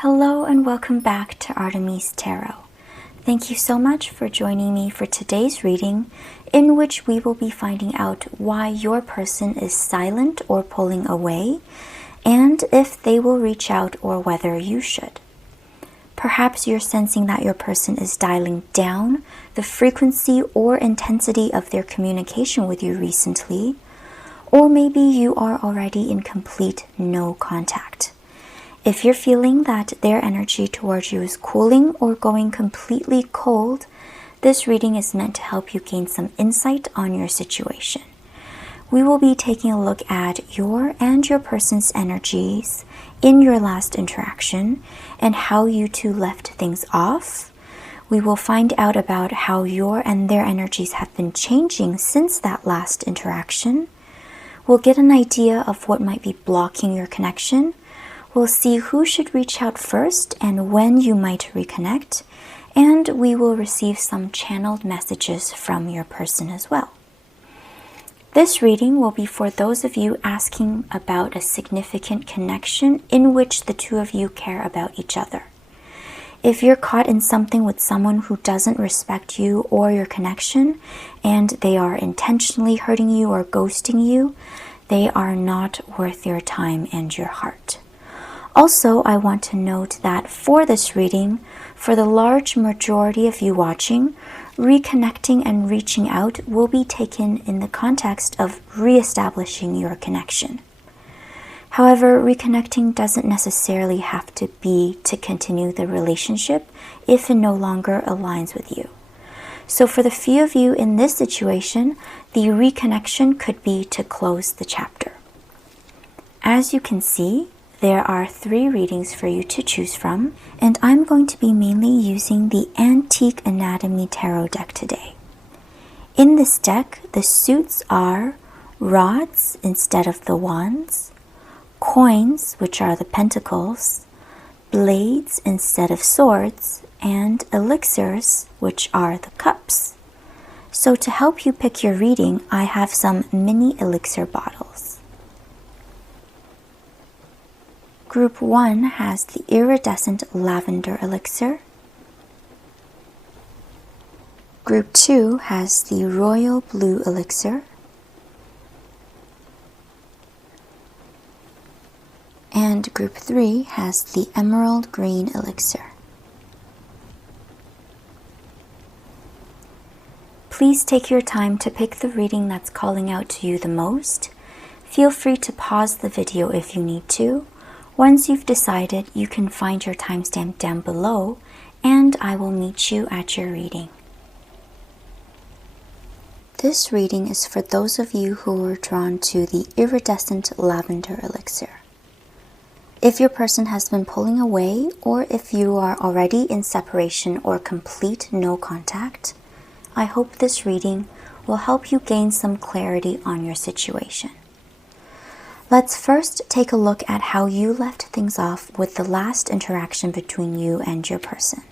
Hello and welcome back to Artemisse Tarot. Thank you so much for joining me for today's reading, in which we will be finding out why your person is silent or pulling away, and if they will reach out or whether you should. Perhaps you're sensing that your person is dialing down the frequency or intensity of their communication with you recently, or maybe you are already in complete no contact. If you're feeling that their energy towards you is cooling or going completely cold, this reading is meant to help you gain some insight on your situation. We will be taking a look at your and your person's energies in your last interaction and how you two left things off. We will find out about how your and their energies have been changing since that last interaction. We'll get an idea of what might be blocking your connection. We'll see who should reach out first and when you might reconnect, and we will receive some channeled messages from your person as well. This reading will be for those of you asking about a significant connection in which the two of you care about each other. If you're caught in something with someone who doesn't respect you or your connection, and they are intentionally hurting you or ghosting you, they are not worth your time and your heart. Also, I want to note that for this reading, for the large majority of you watching, reconnecting and reaching out will be taken in the context of reestablishing your connection. However, reconnecting doesn't necessarily have to be to continue the relationship if it no longer aligns with you. So for the few of you in this situation, the reconnection could be to close the chapter. As you can see, there are 3 readings for you to choose from, and I'm going to be mainly using the Antique Anatomy Tarot deck today. In this deck, the suits are rods instead of the wands, coins, which are the pentacles, blades instead of swords, and elixirs, which are the cups. So to help you pick your reading, I have some mini elixir bottles. Group 1 has the Iridescent Lavender Elixir. Group 2 has the Royal Blue Elixir. And Group 3 has the Emerald Green Elixir. Please take your time to pick the reading that's calling out to you the most. Feel free to pause the video if you need to. Once you've decided, you can find your timestamp down below, and I will meet you at your reading. This reading is for those of you who were drawn to the Iridescent Lavender Elixir. If your person has been pulling away, or if you are already in separation or complete no contact, I hope this reading will help you gain some clarity on your situation. Let's first take a look at how you left things off with the last interaction between you and your person.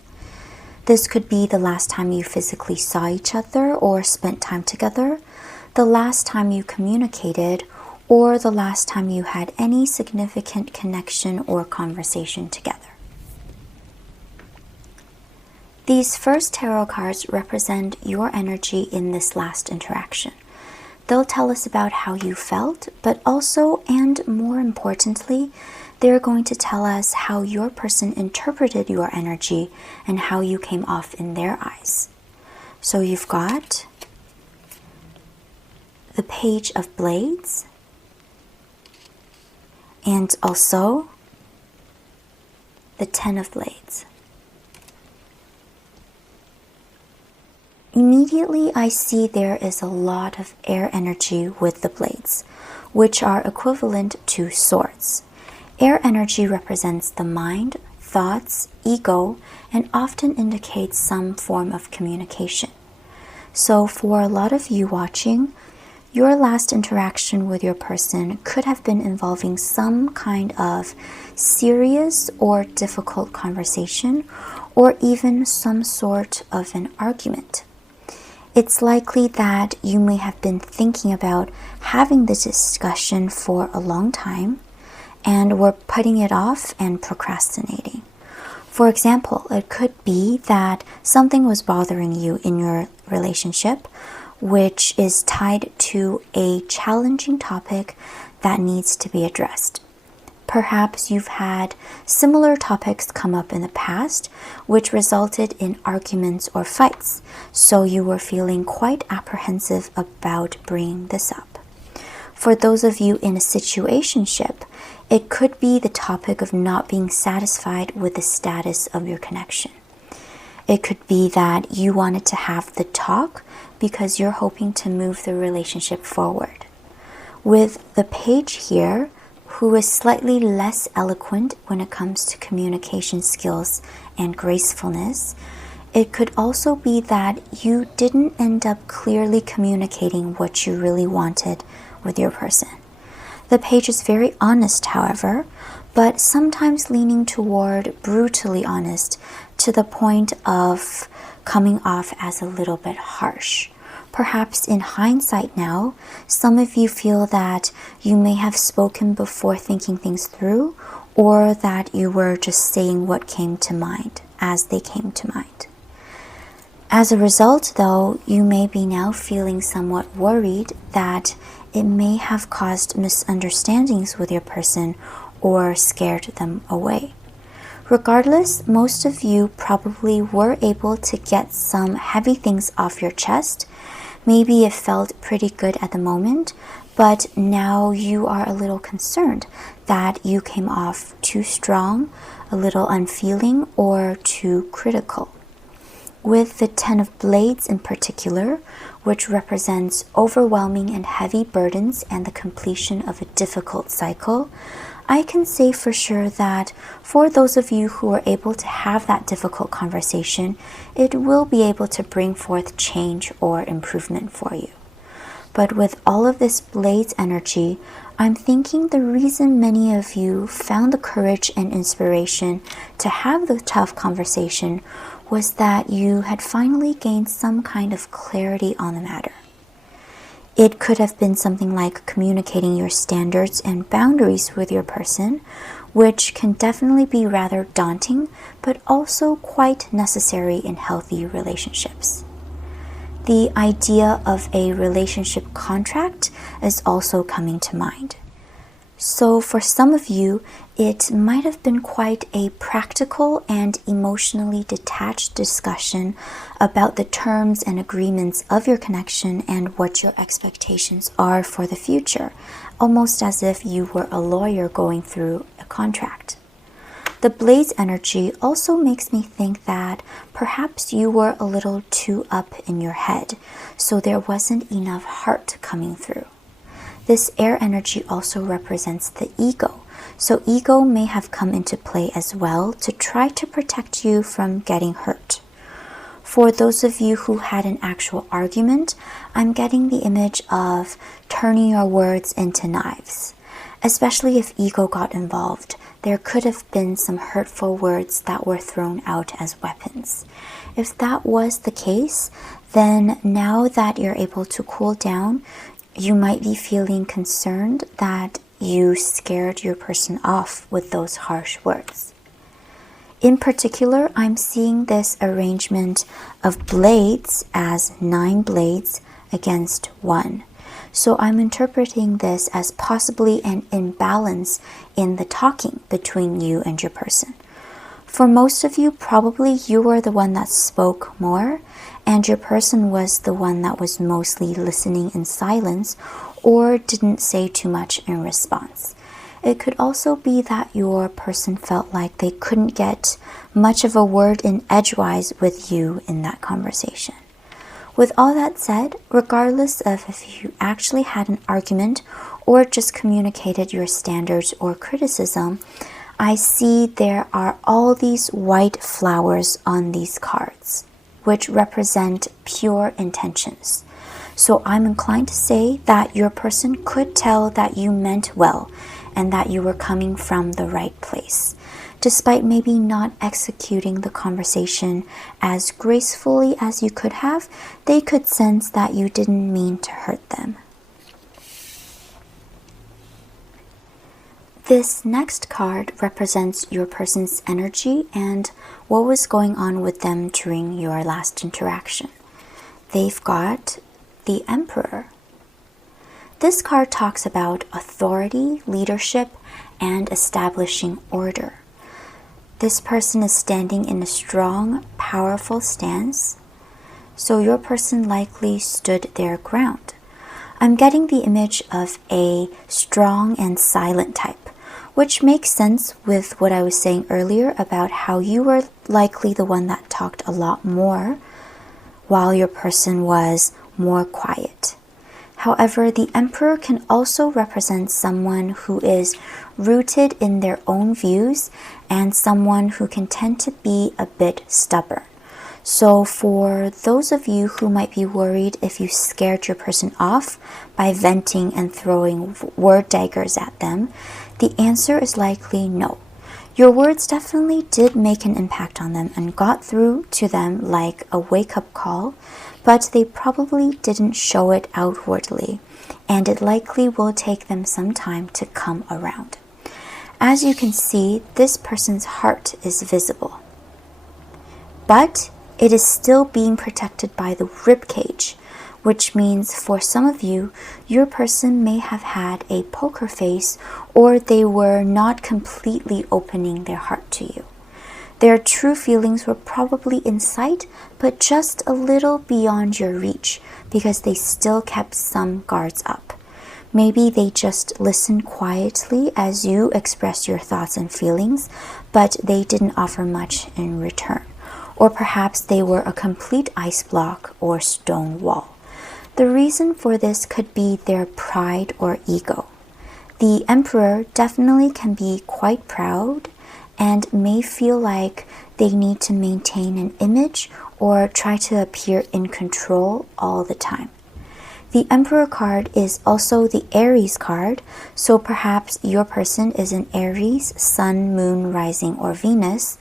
This could be the last time you physically saw each other or spent time together, the last time you communicated, or the last time you had any significant connection or conversation together. These first tarot cards represent your energy in this last interaction. They'll tell us about how you felt, but also, and more importantly, they're going to tell us how your person interpreted your energy and how you came off in their eyes. So you've got the Page of Blades, and also the Ten of Blades. Immediately, I see there is a lot of air energy with the blades, which are equivalent to swords. Air energy represents the mind, thoughts, ego, and often indicates some form of communication. So for a lot of you watching, your last interaction with your person could have been involving some kind of serious or difficult conversation, or even some sort of an argument. It's likely that you may have been thinking about having this discussion for a long time and were putting it off and procrastinating. For example, it could be that something was bothering you in your relationship, which is tied to a challenging topic that needs to be addressed. Perhaps you've had similar topics come up in the past, which resulted in arguments or fights, so you were feeling quite apprehensive about bringing this up. For those of you in a situationship, it could be the topic of not being satisfied with the status of your connection. It could be that you wanted to have the talk because you're hoping to move the relationship forward. With the page here, who is slightly less eloquent when it comes to communication skills and gracefulness, it could also be that you didn't end up clearly communicating what you really wanted with your person. The page is very honest, however, but sometimes leaning toward brutally honest to the point of coming off as a little bit harsh. Perhaps in hindsight now, some of you feel that you may have spoken before thinking things through, or that you were just saying what came to mind as they came to mind. As a result, though, you may be now feeling somewhat worried that it may have caused misunderstandings with your person or scared them away. Regardless, most of you probably were able to get some heavy things off your chest. Maybe it felt pretty good at the moment, but now you are a little concerned that you came off too strong, a little unfeeling, or too critical. With the Ten of Blades in particular, which represents overwhelming and heavy burdens and the completion of a difficult cycle, I can say for sure that for those of you who are able to have that difficult conversation, it will be able to bring forth change or improvement for you. But with all of this Blades energy, I'm thinking the reason many of you found the courage and inspiration to have the tough conversation was that you had finally gained some kind of clarity on the matter. It could have been something like communicating your standards and boundaries with your person, which can definitely be rather daunting, but also quite necessary in healthy relationships. The idea of a relationship contract is also coming to mind. So for some of you, it might have been quite a practical and emotionally detached discussion about the terms and agreements of your connection and what your expectations are for the future, almost as if you were a lawyer going through a contract. The Blades energy also makes me think that perhaps you were a little too up in your head, so there wasn't enough heart coming through. This air energy also represents the ego, so ego may have come into play as well to try to protect you from getting hurt. For those of you who had an actual argument, I'm getting the image of turning your words into knives. Especially if ego got involved, there could have been some hurtful words that were thrown out as weapons. If that was the case, then now that you're able to cool down, you might be feeling concerned that you scared your person off with those harsh words. In particular, I'm seeing this arrangement of blades as 9 blades against 1. So I'm interpreting this as possibly an imbalance in the talking between you and your person. For most of you, probably you were the one that spoke more, and your person was the one that was mostly listening in silence or didn't say too much in response. It could also be that your person felt like they couldn't get much of a word in edgewise with you in that conversation. With all that said, regardless of if you actually had an argument or just communicated your standards or criticism, I see there are all these white flowers on these cards, which represent pure intentions. So I'm inclined to say that your person could tell that you meant well and that you were coming from the right place. Despite maybe not executing the conversation as gracefully as you could have, they could sense that you didn't mean to hurt them. This next card represents your person's energy and what was going on with them during your last interaction. They've got the Emperor. This card talks about authority, leadership, and establishing order. This person is standing in a strong, powerful stance, so your person likely stood their ground. I'm getting the image of a strong and silent type, which makes sense with what I was saying earlier about how you were likely the one that talked a lot more while your person was more quiet. However, the Emperor can also represent someone who is rooted in their own views and someone who can tend to be a bit stubborn. So for those of you who might be worried if you scared your person off by venting and throwing word daggers at them, the answer is likely no. Your words definitely did make an impact on them and got through to them like a wake-up call, but they probably didn't show it outwardly, and it likely will take them some time to come around. As you can see, this person's heart is visible, but it is still being protected by the ribcage, which means for some of you, your person may have had a poker face or they were not completely opening their heart to you. Their true feelings were probably in sight, but just a little beyond your reach because they still kept some guards up. Maybe they just listened quietly as you expressed your thoughts and feelings, but they didn't offer much in return. Or perhaps they were a complete ice block or stone wall. The reason for this could be their pride or ego. The Emperor definitely can be quite proud and may feel like they need to maintain an image or try to appear in control all the time. The Emperor card is also the Aries card, so perhaps your person is an Aries, Sun, Moon, Rising, or Venus,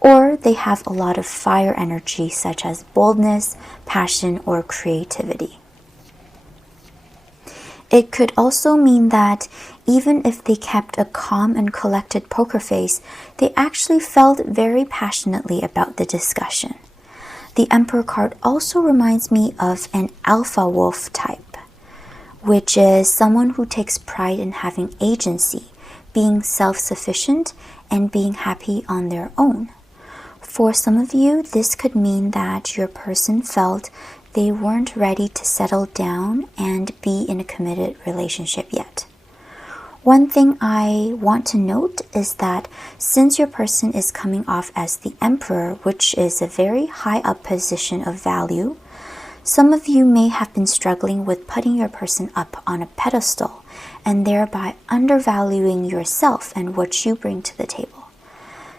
or they have a lot of fire energy such as boldness, passion, or creativity. It could also mean that even if they kept a calm and collected poker face, they actually felt very passionately about the discussion. The Emperor card also reminds me of an alpha wolf type, which is someone who takes pride in having agency, being self-sufficient, and being happy on their own. For some of you, this could mean that your person felt they weren't ready to settle down and be in a committed relationship yet. One thing I want to note is that since your person is coming off as the Emperor, which is a very high up position of value, some of you may have been struggling with putting your person up on a pedestal and thereby undervaluing yourself and what you bring to the table.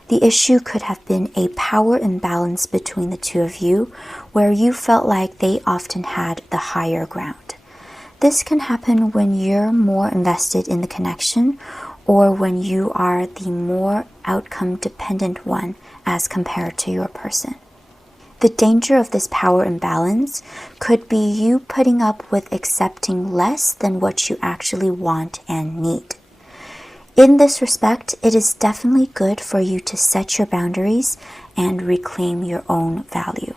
The issue could have been a power imbalance between the two of you, where you felt like they often had the higher ground. This can happen when you're more invested in the connection or when you are the more outcome-dependent one as compared to your person. The danger of this power imbalance could be you putting up with accepting less than what you actually want and need. In this respect, it is definitely good for you to set your boundaries and reclaim your own value.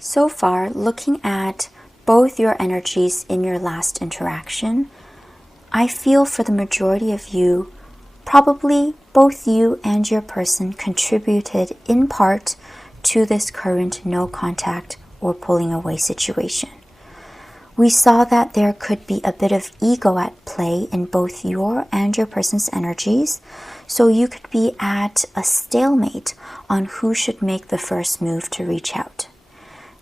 So far, looking at both your energies in your last interaction, I feel for the majority of you, probably both you and your person contributed in part to this current no contact or pulling away situation. We saw that there could be a bit of ego at play in both your and your person's energies, so you could be at a stalemate on who should make the first move to reach out.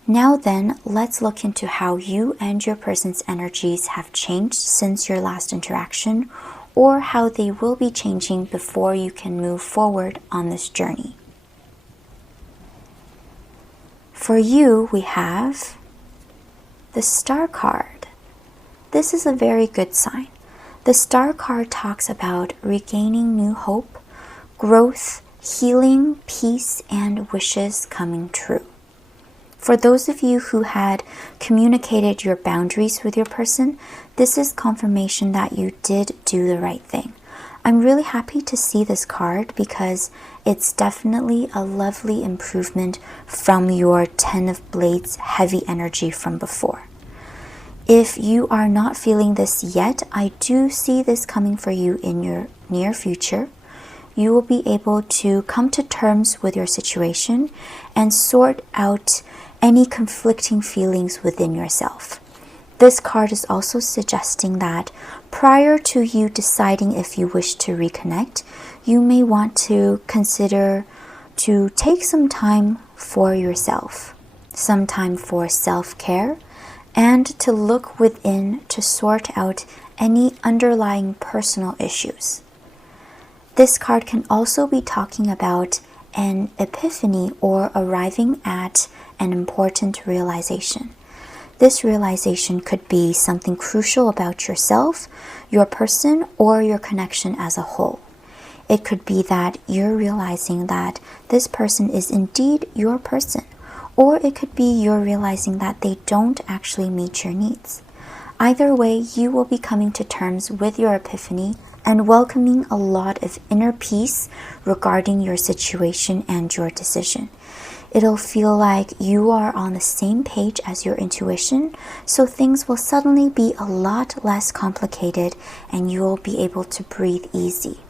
Now then, let's look into how you and your person's energies have changed since your last interaction, or how they will be changing before you can move forward on this journey. For you, we have the Star card. This is a very good sign. The Star card talks about regaining new hope, growth, healing, peace, and wishes coming true. For those of you who had communicated your boundaries with your person, this is confirmation that you did do the right thing. I'm really happy to see this card because it's definitely a lovely improvement from your Ten of Blades heavy energy from before. If you are not feeling this yet, I do see this coming for you in your near future. You will be able to come to terms with your situation and sort out any conflicting feelings within yourself. This card is also suggesting that prior to you deciding if you wish to reconnect, you may want to consider to take some time for yourself, some time for self-care, and to look within to sort out any underlying personal issues. This card can also be talking about an epiphany or arriving at an important realization. This realization could be something crucial about yourself, your person, or your connection as a whole. It could be that you're realizing that this person is indeed your person, or it could be you're realizing that they don't actually meet your needs. Either way, you will be coming to terms with your epiphany and welcoming a lot of inner peace regarding your situation and your decision. It'll feel like you are on the same page as your intuition, so things will suddenly be a lot less complicated and you will be able to breathe easy.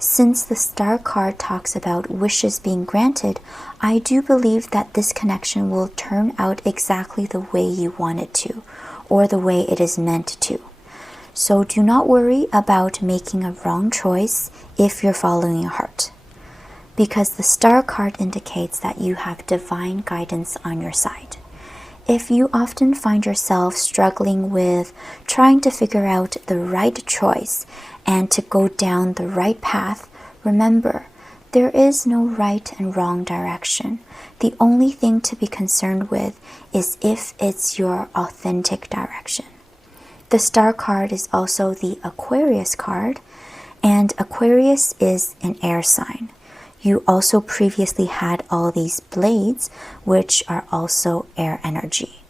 Since the Star card talks about wishes being granted, I do believe that this connection will turn out exactly the way you want it to, or the way it is meant to. So do not worry about making a wrong choice if you're following your heart, because the Star card indicates that you have divine guidance on your side. If you often find yourself struggling with trying to figure out the right choice and to go down the right path, remember, there is no right and wrong direction. The only thing to be concerned with is if it's your authentic direction. The Star card is also the Aquarius card, and Aquarius is an air sign. You also previously had all these blades, which are also air energy.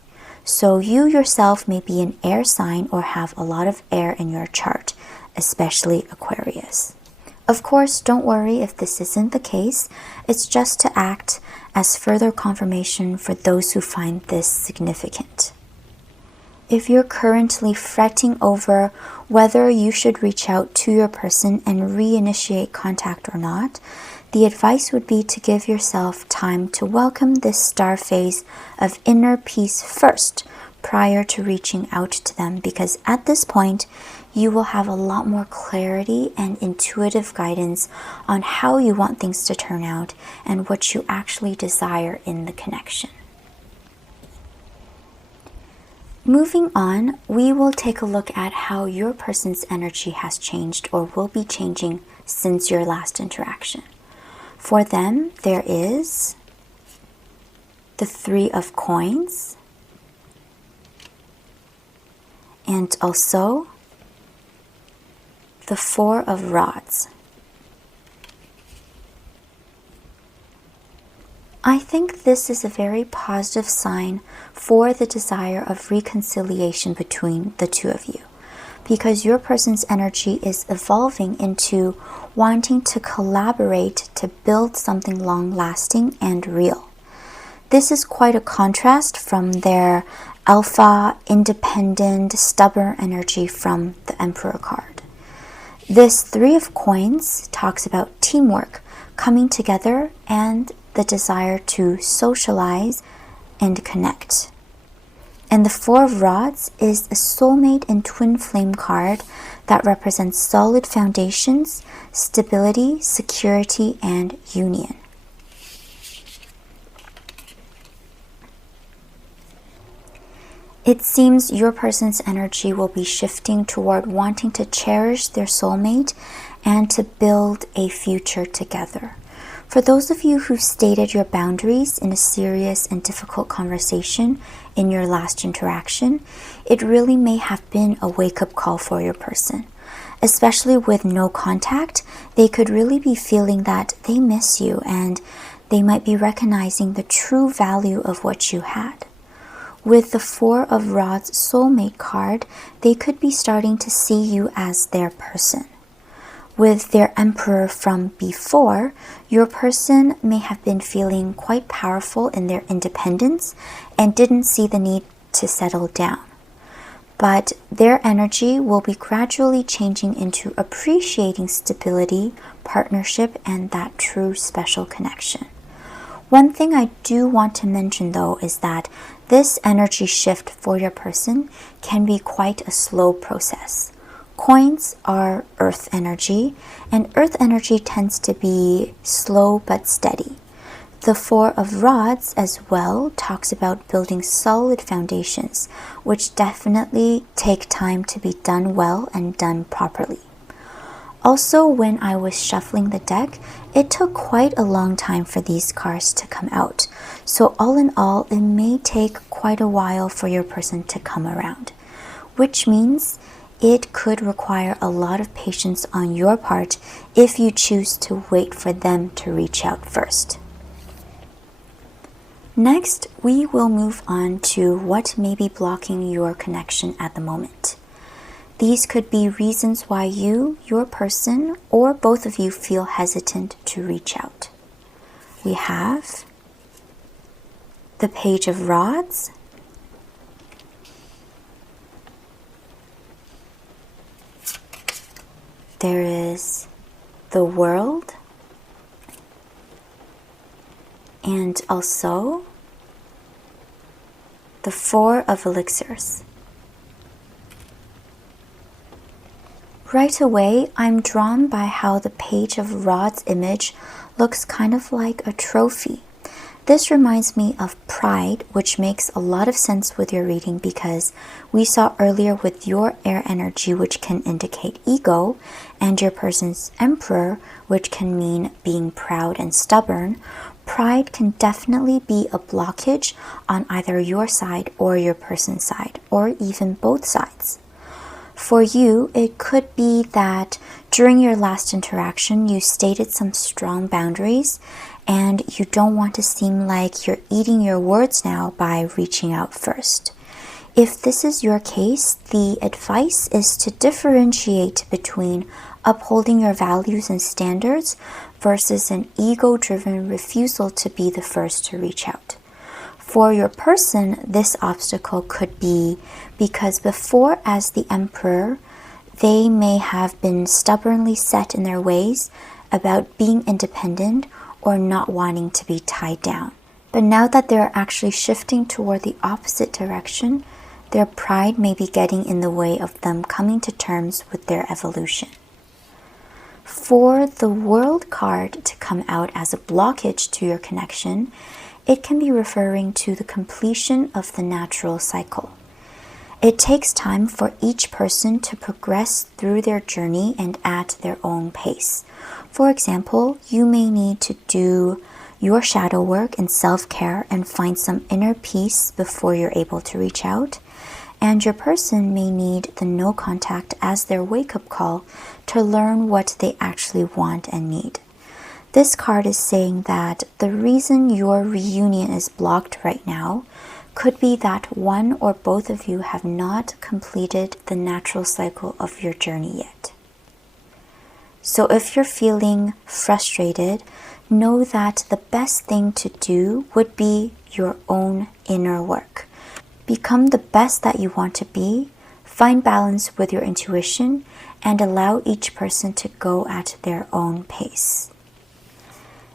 So you yourself may be an air sign or have a lot of air in your chart, especially Aquarius. Of course, don't worry if this isn't the case. It's just to act as further confirmation for those who find this significant. If you're currently fretting over whether you should reach out to your person and reinitiate contact or not, the advice would be to give yourself time to welcome this star phase of inner peace first prior to reaching out to them, because at this point you will have a lot more clarity and intuitive guidance on how you want things to turn out and what you actually desire in the connection. Moving on, we will take a look at how your person's energy has changed or will be changing since your last interaction. For them, there is the Three of Coins and also the Four of Rods. I think this is a very positive sign for the desire of reconciliation between the two of you, because your person's energy is evolving into wanting to collaborate to build something long-lasting and real. This is quite a contrast from their alpha, independent, stubborn energy from the Emperor card. This Three of Coins talks about teamwork, coming together, and the desire to socialize and connect. And the Four of Rods is a soulmate and twin flame card that represents solid foundations, stability, security, and union. It seems your person's energy will be shifting toward wanting to cherish their soulmate and to build a future together. For those of you who stated your boundaries in a serious and difficult conversation in your last interaction, it really may have been a wake-up call for your person. Especially with no contact, they could really be feeling that they miss you and They might be recognizing the true value of what you had. With the Four of Rods soulmate card, they could be starting to see you as their person. With their Emperor from before, your person may have been feeling quite powerful in their independence and didn't see the need to settle down. But their energy will be gradually changing into appreciating stability, partnership, and that true special connection. One thing I do want to mention though is that this energy shift for your person can be quite a slow process. Coins are earth energy, and earth energy tends to be slow but steady. The Four of Rods as well talks about building solid foundations, which definitely take time to be done well and done properly. Also, when I was shuffling the deck, it took quite a long time for these cards to come out. So all in all, it may take quite a while for your person to come around, which means it could require a lot of patience on your part if you choose to wait for them to reach out first. Next, we will move on to what may be blocking your connection at the moment. These could be reasons why you, your person, or both of you feel hesitant to reach out. We have the Page of Rods, there is the World, and also the Four of Elixirs. Right away, I'm drawn by how the Page of Rods image looks kind of like a trophy. This reminds me of pride, which makes a lot of sense with your reading because we saw earlier with your air energy, which can indicate ego, and your person's Emperor, which can mean being proud and stubborn. Pride can definitely be a blockage on either your side or your person's side, or even both sides. For you, it could be that during your last interaction, you stated some strong boundaries and you don't want to seem like you're eating your words now by reaching out first. If this is your case, the advice is to differentiate between upholding your values and standards versus an ego-driven refusal to be the first to reach out. For your person, this obstacle could be because before, as the Emperor, they may have been stubbornly set in their ways about being independent or not wanting to be tied down. But now that they're actually shifting toward the opposite direction, their pride may be getting in the way of them coming to terms with their evolution. For the World card to come out as a blockage to your connection, it can be referring to the completion of the natural cycle. It takes time for each person to progress through their journey and at their own pace. For example, you may need to do your shadow work and self-care and find some inner peace before you're able to reach out. And your person may need the no contact as their wake-up call to learn what they actually want and need. This card is saying that the reason your reunion is blocked right now could be that one or both of you have not completed the natural cycle of your journey yet. So if you're feeling frustrated, know that the best thing to do would be your own inner work. Become the best that you want to be, find balance with your intuition, and allow each person to go at their own pace.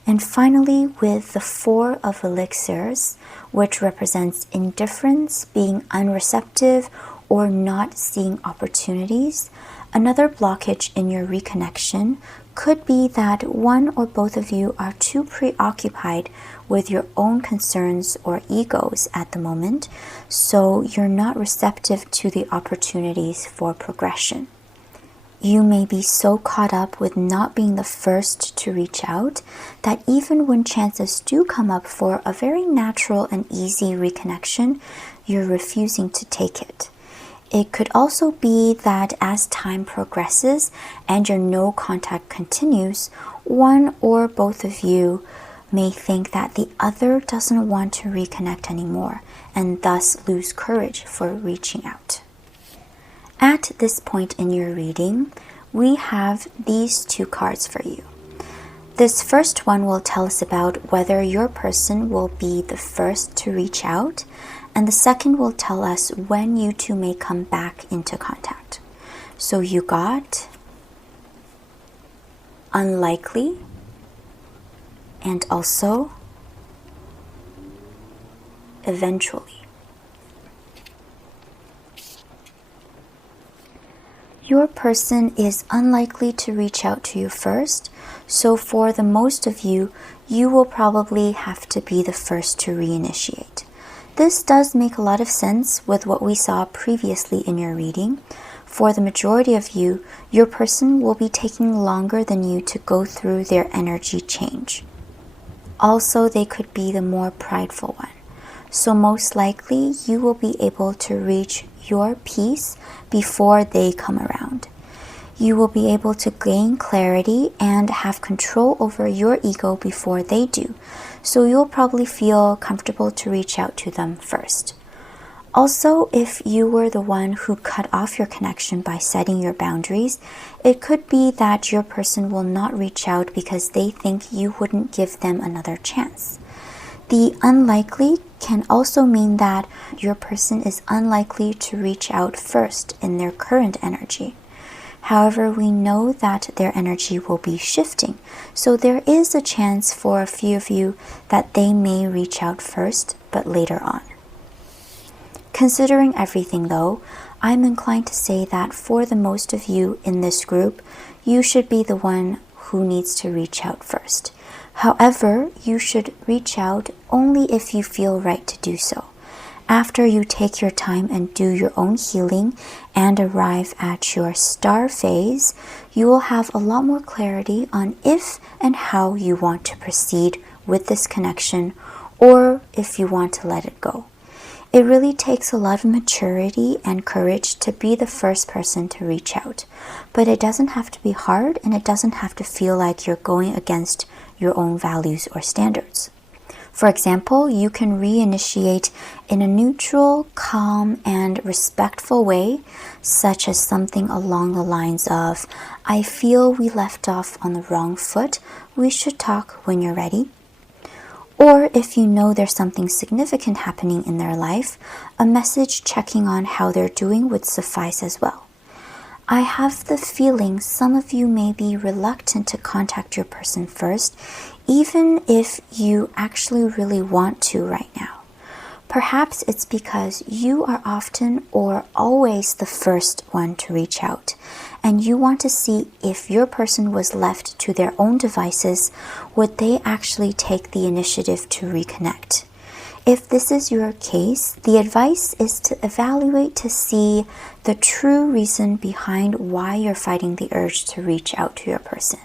And finally, with the Four of Elixirs, which represents indifference, being unreceptive, or not seeing opportunities, another blockage in your reconnection could be that one or both of you are too preoccupied with your own concerns or egos at the moment, so you're not receptive to the opportunities for progression. You may be so caught up with not being the first to reach out that even when chances do come up for a very natural and easy reconnection, you're refusing to take it. It could also be that as time progresses and your no contact continues, one or both of you may think that the other doesn't want to reconnect anymore and thus lose courage for reaching out. At this point in your reading, we have these two cards for you. This first one will tell us about whether your person will be the first to reach out, and the second will tell us when you two may come back into contact. So you got unlikely and also eventually. Your person is unlikely to reach out to you first, so for the most of you, you will probably have to be the first to reinitiate. This does make a lot of sense with what we saw previously in your reading. For the majority of you, your person will be taking longer than you to go through their energy change. Also, they could be the more prideful one. So most likely, you will be able to reach your peace before they come around. You will be able to gain clarity and have control over your ego before they do. So you'll probably feel comfortable to reach out to them first. Also, if you were the one who cut off your connection by setting your boundaries, it could be that your person will not reach out because they think you wouldn't give them another chance. The unlikely can also mean that your person is unlikely to reach out first in their current energy. However, we know that their energy will be shifting, so there is a chance for a few of you that they may reach out first, but later on. Considering everything though, I'm inclined to say that for the most of you in this group, you should be the one who needs to reach out first. However, you should reach out only if you feel right to do so. After you take your time and do your own healing and arrive at your star phase, you will have a lot more clarity on if and how you want to proceed with this connection or if you want to let it go. It really takes a lot of maturity and courage to be the first person to reach out, but it doesn't have to be hard and it doesn't have to feel like you're going against your own values or standards. For example, you can reinitiate in a neutral, calm, and respectful way, such as something along the lines of, "I feel we left off on the wrong foot. We should talk when you're ready." Or if you know there's something significant happening in their life, a message checking on how they're doing would suffice as well. I have the feeling some of you may be reluctant to contact your person first, even if you actually really want to right now. Perhaps it's because you are often or always the first one to reach out, and you want to see if your person was left to their own devices, would they actually take the initiative to reconnect? If this is your case, the advice is to evaluate to see the true reason behind why you're fighting the urge to reach out to your person.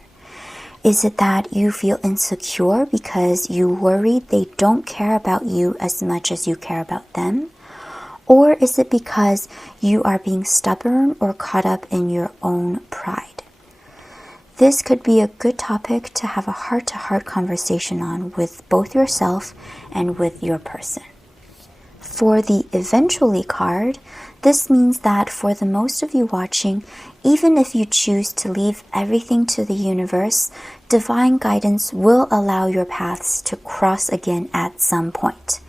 Is it that you feel insecure because you worry they don't care about you as much as you care about them? Or is it because you are being stubborn or caught up in your own pride? This could be a good topic to have a heart-to-heart conversation on with both yourself and with your person. For the eventually card, this means that for the most of you watching, even if you choose to leave everything to the universe, divine guidance will allow your paths to cross again at some point.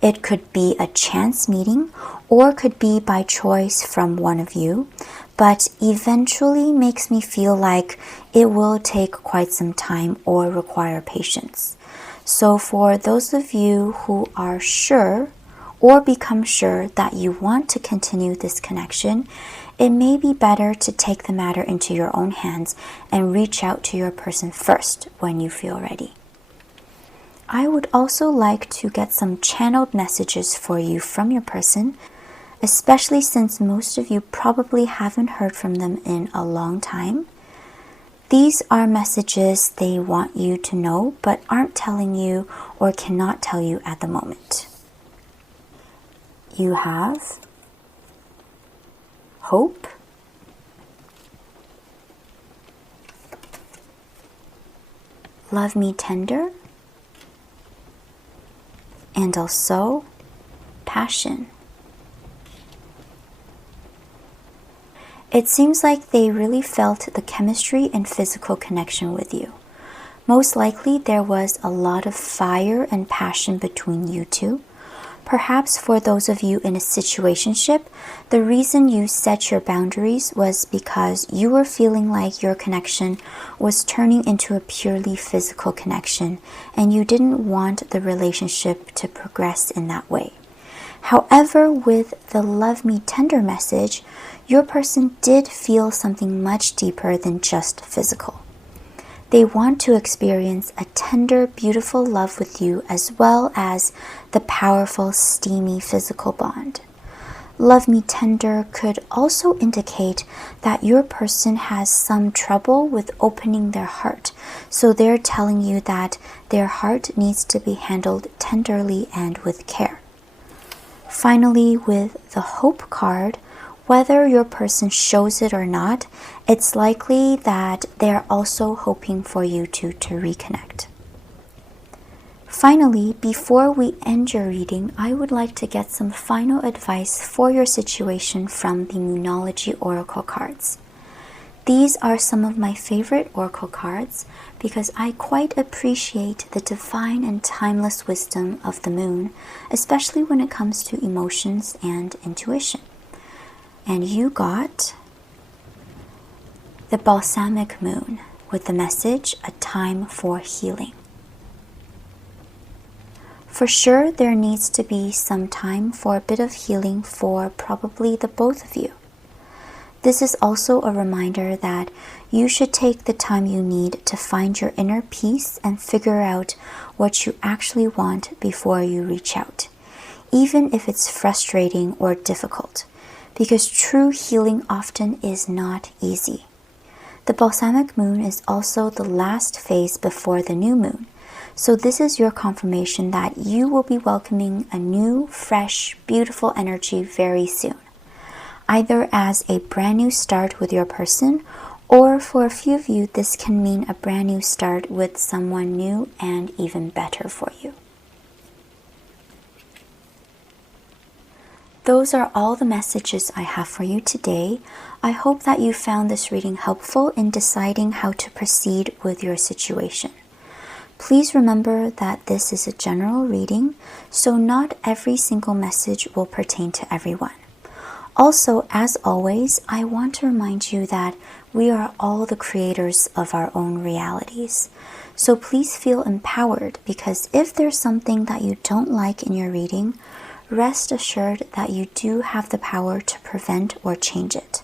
It could be a chance meeting or could be by choice from one of you, but eventually makes me feel like it will take quite some time or require patience. So for those of you who are sure or become sure that you want to continue this connection, it may be better to take the matter into your own hands and reach out to your person first when you feel ready. I would also like to get some channeled messages for you from your person, especially since most of you probably haven't heard from them in a long time. These are messages they want you to know but aren't telling you or cannot tell you at the moment. You have hope, love me tender, and also passion. It seems like they really felt the chemistry and physical connection with you. Most likely there was a lot of fire and passion between you two. Perhaps for those of you in a situationship, the reason you set your boundaries was because you were feeling like your connection was turning into a purely physical connection and you didn't want the relationship to progress in that way. However, with the love me tender message, your person did feel something much deeper than just physical. They want to experience a tender, beautiful love with you as well as the powerful, steamy physical bond. Love me tender could also indicate that your person has some trouble with opening their heart. So they're telling you that their heart needs to be handled tenderly and with care. Finally, with the Hope card, whether your person shows it or not, it's likely that they're also hoping for you to reconnect. Finally, before we end your reading, I would like to get some final advice for your situation from the Moonology Oracle cards. These are some of my favorite Oracle cards because I quite appreciate the divine and timeless wisdom of the moon, especially when it comes to emotions and intuition. And you got the Balsamic Moon with the message, a time for healing. For sure, there needs to be some time for a bit of healing for probably the both of you. This is also a reminder that you should take the time you need to find your inner peace and figure out what you actually want before you reach out, even if it's frustrating or difficult, because true healing often is not easy. The Balsamic Moon is also the last phase before the new moon. So this is your confirmation that you will be welcoming a new, fresh, beautiful energy very soon. Either as a brand new start with your person, or for a few of you, this can mean a brand new start with someone new and even better for you. Those are all the messages I have for you today. I hope that you found this reading helpful in deciding how to proceed with your situation. Please remember that this is a general reading, so not every single message will pertain to everyone. Also, as always, I want to remind you that we are all the creators of our own realities. So please feel empowered, because if there's something that you don't like in your reading, rest assured that you do have the power to prevent or change it.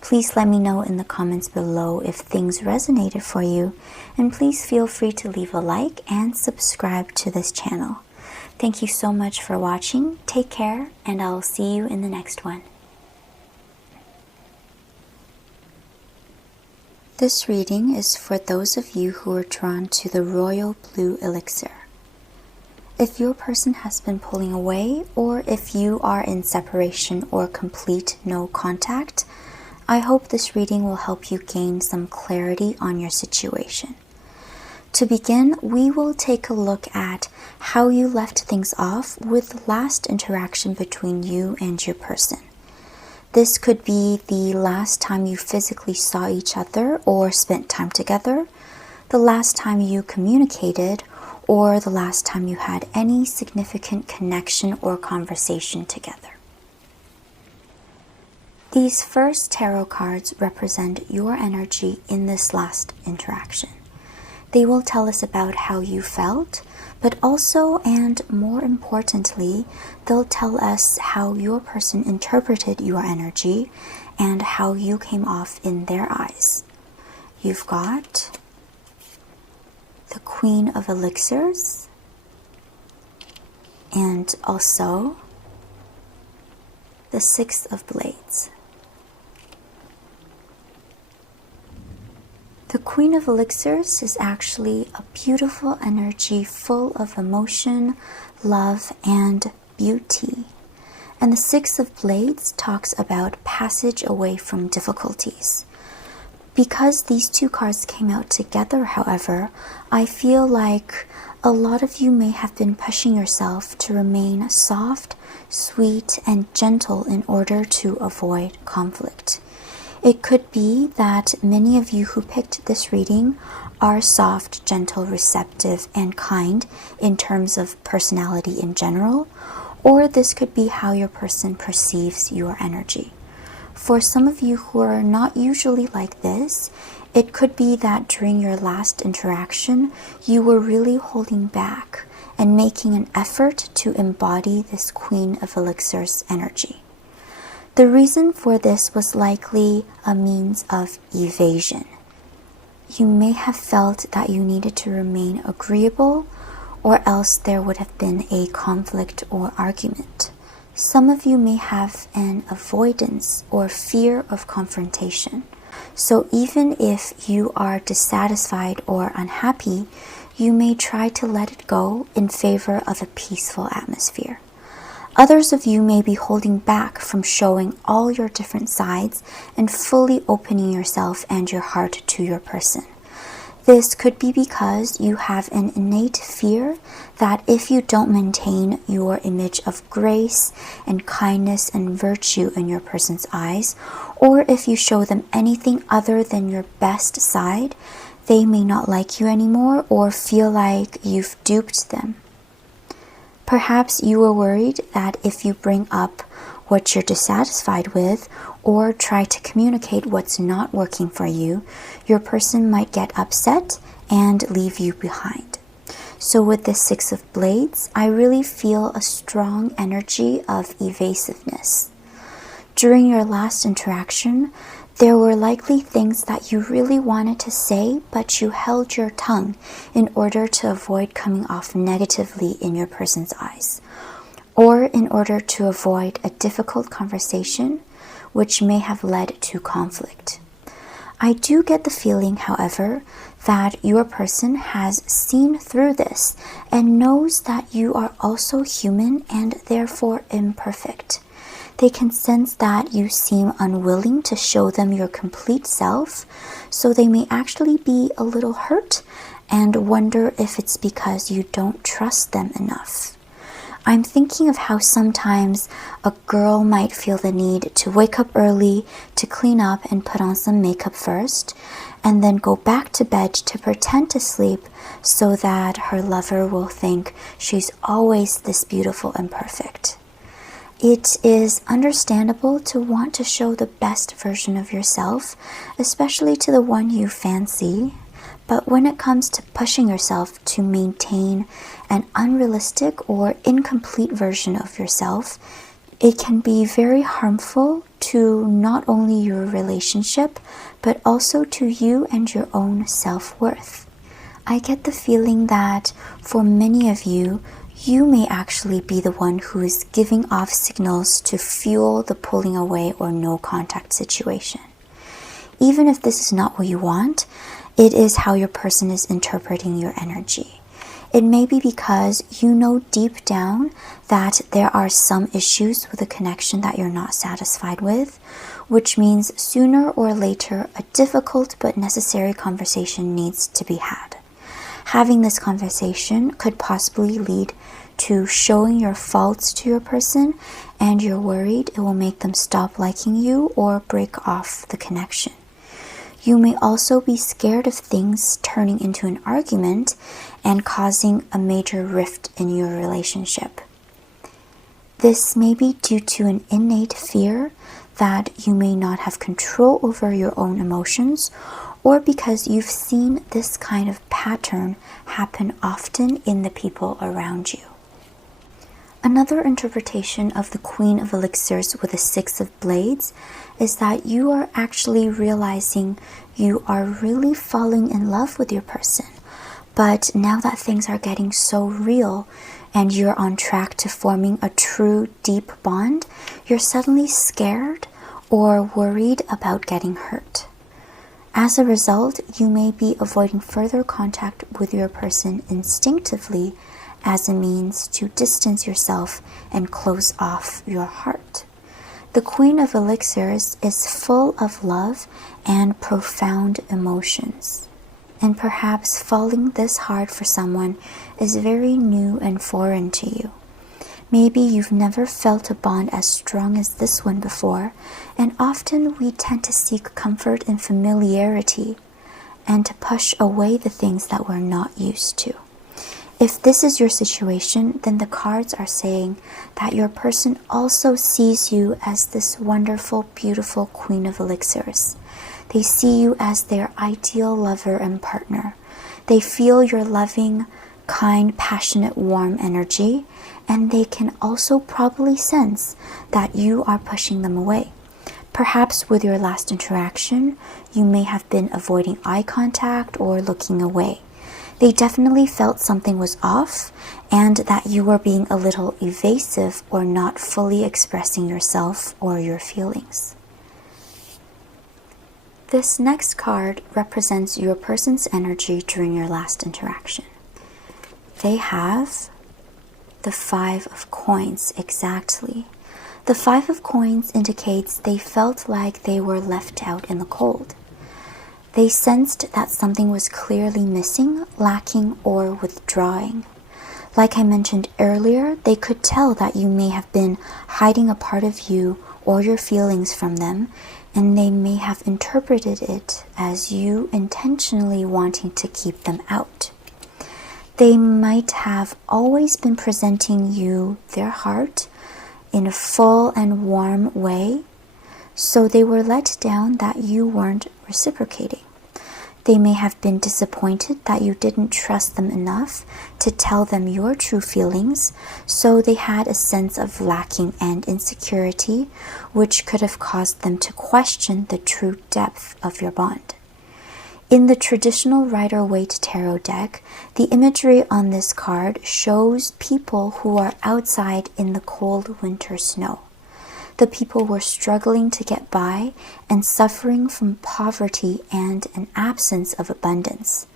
Please let me know in the comments below if things resonated for you, and please feel free to leave a like and subscribe to this channel. Thank you so much for watching. Take care, and I'll see you in the next one. This reading is for those of you who are drawn to the royal blue elixir. If your person has been pulling away, or if you are in separation or complete no contact, I hope this reading will help you gain some clarity on your situation. To begin, we will take a look at how you left things off with the last interaction between you and your person. This could be the last time you physically saw each other or spent time together, the last time you communicated, or the last time you had any significant connection or conversation together. These first tarot cards represent your energy in this last interaction. They will tell us about how you felt, but also, and more importantly, they'll tell us how your person interpreted your energy and how you came off in their eyes. You've got the Queen of Elixirs, and also the Six of Blades. The Queen of Elixirs is actually a beautiful energy full of emotion, love, and beauty. And the Six of Blades talks about passage away from difficulties. Because these two cards came out together, however, I feel like A lot of you may have been pushing yourself to remain soft, sweet, and gentle in order to avoid conflict. It could be that many of you who picked this reading are soft, gentle, receptive, and kind in terms of personality in general, or this could be how your person perceives your energy. For some of you who are not usually like this, it could be that during your last interaction, you were really holding back and making an effort to embody this Queen of Elixirs energy. The reason for this was likely a means of evasion. You may have felt that you needed to remain agreeable, or else there would have been a conflict or argument. Some of you may have an avoidance or fear of confrontation. So even if you are dissatisfied or unhappy, you may try to let it go in favor of a peaceful atmosphere. Others of you may be holding back from showing all your different sides and fully opening yourself and your heart to your person. This could be because you have an innate fear that if you don't maintain your image of grace and kindness and virtue in your person's eyes, or if you show them anything other than your best side, they may not like you anymore or feel like you've duped them. Perhaps you are worried that if you bring up what you're dissatisfied with or try to communicate what's not working for you, your person might get upset and leave you behind. So with the Six of Blades, I really feel a strong energy of evasiveness. During your last interaction, there were likely things that you really wanted to say, but you held your tongue in order to avoid coming off negatively in your person's eyes, or in order to avoid a difficult conversation, which may have led to conflict. I do get the feeling, however, that your person has seen through this and knows that you are also human and therefore imperfect. They can sense that you seem unwilling to show them your complete self, so they may actually be a little hurt and wonder if it's because you don't trust them enough. I'm thinking of how sometimes a girl might feel the need to wake up early, to clean up and put on some makeup first, and then go back to bed to pretend to sleep so that her lover will think she's always this beautiful and perfect. It is understandable to want to show the best version of yourself, especially to the one you fancy. But when it comes to pushing yourself to maintain an unrealistic or incomplete version of yourself, it can be very harmful to not only your relationship, but also to you and your own self-worth. I get the feeling that for many of you, you may actually be the one who is giving off signals to fuel the pulling away or no contact situation. Even if this is not what you want, it is how your person is interpreting your energy. It may be because you know deep down that there are some issues with a connection that you're not satisfied with, which means sooner or later a difficult but necessary conversation needs to be had. Having this conversation could possibly lead to showing your faults to your person, and you're worried it will make them stop liking you or break off the connection. You may also be scared of things turning into an argument and causing a major rift in your relationship. This may be due to an innate fear that you may not have control over your own emotions, or because you've seen this kind of pattern happen often in the people around you. Another interpretation of the Queen of Elixirs with the Six of Blades is that you are actually realizing you are really falling in love with your person. But now that things are getting so real and you're on track to forming a true deep bond, you're suddenly scared or worried about getting hurt. As a result, you may be avoiding further contact with your person instinctively as a means to distance yourself and close off your heart. The Queen of Elixirs is full of love and profound emotions. and perhaps falling this hard for someone is very new and foreign to you. Maybe you've never felt a bond as strong as this one before, and often we tend to seek comfort in familiarity and to push away the things that we're not used to. If this is your situation, then the cards are saying that your person also sees you as this wonderful, beautiful queen of elixirs. They see you as their ideal lover and partner. They feel your loving, kind, passionate, warm energy, and they can also probably sense that you are pushing them away. Perhaps with your last interaction, you may have been avoiding eye contact or looking away. They definitely felt something was off and that you were being a little evasive or not fully expressing yourself or your feelings. This next card represents your person's energy during your last interaction. They have the 5 of coins exactly. The 5 of coins indicates they felt like they were left out in the cold. They sensed that something was clearly missing, lacking, or withdrawing. Like I mentioned earlier, they could tell that you may have been hiding a part of you or your feelings from them, and they may have interpreted it as you intentionally wanting to keep them out. They might have always been presenting you their heart in a full and warm way, so they were let down that you weren't reciprocating. They may have been disappointed that you didn't trust them enough to tell them your true feelings, so they had a sense of lacking and insecurity, which could have caused them to question the true depth of your bond. In the traditional Rider-Waite tarot deck, the imagery on this card shows people who are outside in the cold winter snow. The people were struggling to get by and suffering from poverty and an absence of abundance.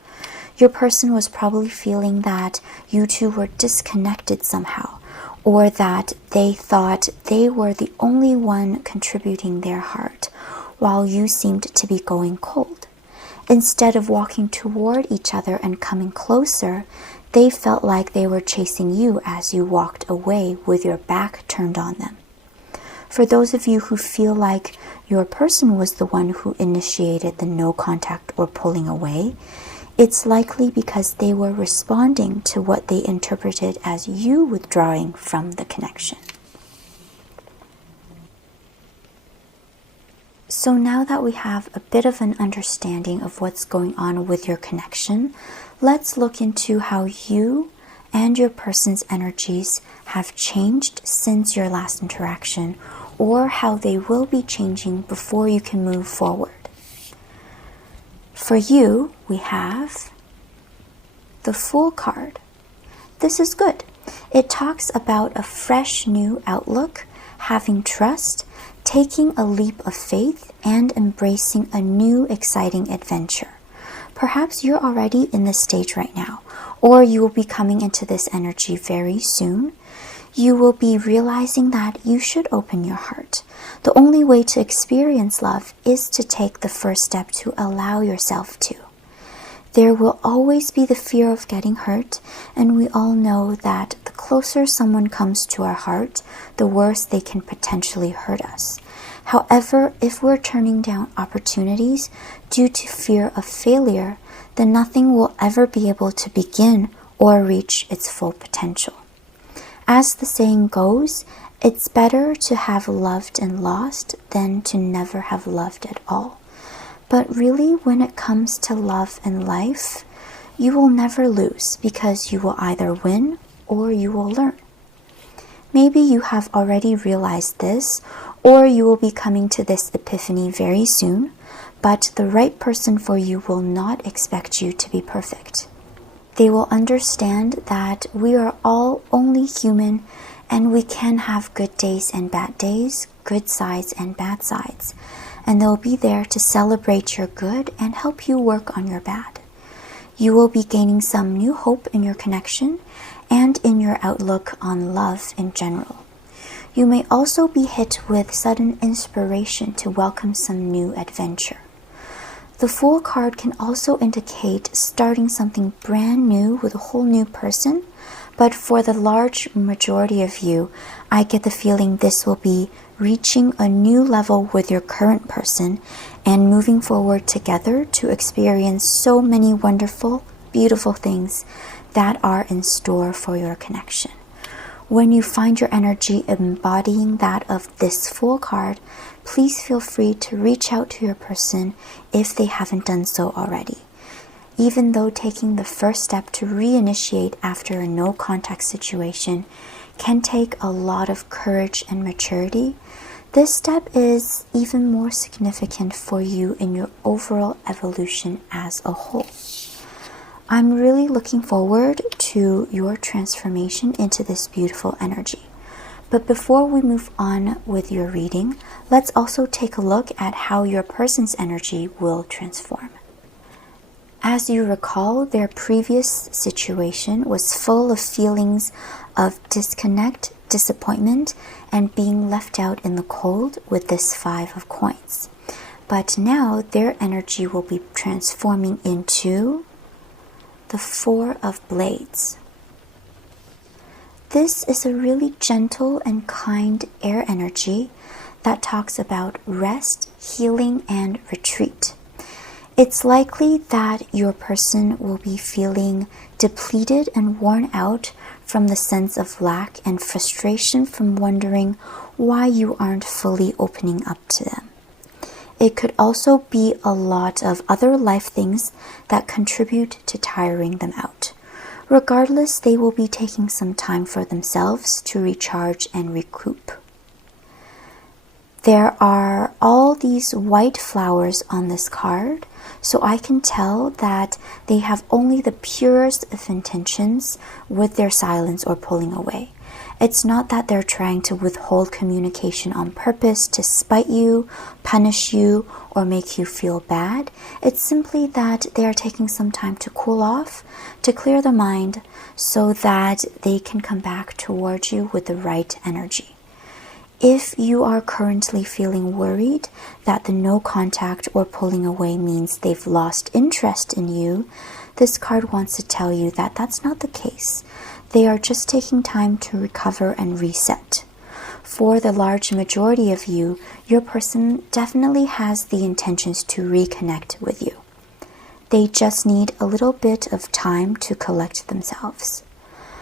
Your person was probably feeling that you two were disconnected somehow, or that they thought they were the only one contributing their heart, while you seemed to be going cold. Instead of walking toward each other and coming closer, they felt like they were chasing you as you walked away with your back turned on them. For those of you who feel like your person was the one who initiated the no contact or pulling away, it's likely because they were responding to what they interpreted as you withdrawing from the connection. So now that we have a bit of an understanding of what's going on with your connection, let's look into how you and your person's energies have changed since your last interaction, or how they will be changing before you can move forward. For you, we have the Fool card. This is good. It talks about a fresh new outlook, having trust, taking a leap of faith, and embracing a new exciting adventure. Perhaps you're already in this stage right now, or you will be coming into this energy very soon. You will be realizing that you should open your heart. The only way to experience love is to take the first step to allow yourself to. There will always be the fear of getting hurt, and we all know that the closer someone comes to our heart, the worse they can potentially hurt us. However, if we're turning down opportunities due to fear of failure, then nothing will ever be able to begin or reach its full potential. As the saying goes, it's better to have loved and lost than to never have loved at all. But really, when it comes to love and life, you will never lose because you will either win or you will learn. Maybe you have already realized this, or you will be coming to this epiphany very soon, but the right person for you will not expect you to be perfect. They will understand that we are all only human and we can have good days and bad days, good sides and bad sides, and they'll be there to celebrate your good and help you work on your bad. You will be gaining some new hope in your connection and in your outlook on love in general. You may also be hit with sudden inspiration to welcome some new adventure. The Fool card can also indicate starting something brand new with a whole new person, but for the large majority of you, I get the feeling this will be reaching a new level with your current person and moving forward together to experience so many wonderful, beautiful things that are in store for your connection. When you find your energy embodying that of this Fool card, please feel free to reach out to your person if they haven't done so already. Even though taking the first step to reinitiate after a no contact situation can take a lot of courage and maturity, this step is even more significant for you in your overall evolution as a whole. I'm really looking forward to your transformation into this beautiful energy. But before we move on with your reading, let's also take a look at how your person's energy will transform. As you recall, their previous situation was full of feelings of disconnect, disappointment, and being left out in the cold with this 5 of coins. But now their energy will be transforming into the 4 of blades. This is a really gentle and kind air energy that talks about rest, healing, and retreat. It's likely that your person will be feeling depleted and worn out from the sense of lack and frustration from wondering why you aren't fully opening up to them. It could also be a lot of other life things that contribute to tiring them out. Regardless, they will be taking some time for themselves to recharge and recoup. There are all these white flowers on this card, so I can tell that they have only the purest of intentions with their silence or pulling away. It's not that they're trying to withhold communication on purpose to spite you, punish you, or make you feel bad. It's simply that they are taking some time to cool off, to clear the mind, so that they can come back towards you with the right energy. If you are currently feeling worried that the no contact or pulling away means they've lost interest in you, this card wants to tell you that that's not the case. They are just taking time to recover and reset. For the large majority of you, your person definitely has the intentions to reconnect with you. They just need a little bit of time to collect themselves.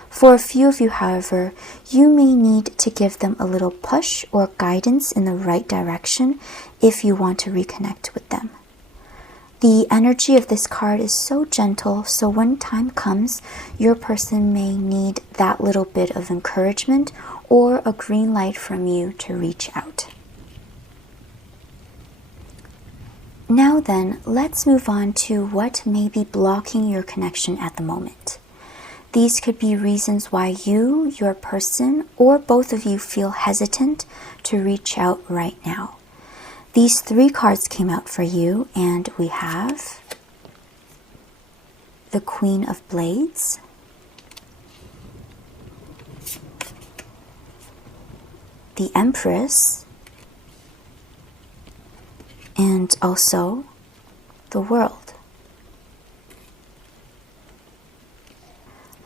For a few of you, however, you may need to give them a little push or guidance in the right direction if you want to reconnect with them. The energy of this card is so gentle, so when time comes, your person may need that little bit of encouragement or a green light from you to reach out. Now then, let's move on to what may be blocking your connection at the moment. These could be reasons why you, your person, or both of you feel hesitant to reach out right now. These 3 cards came out for you, and we have the Queen of Blades, the Empress, and also the World.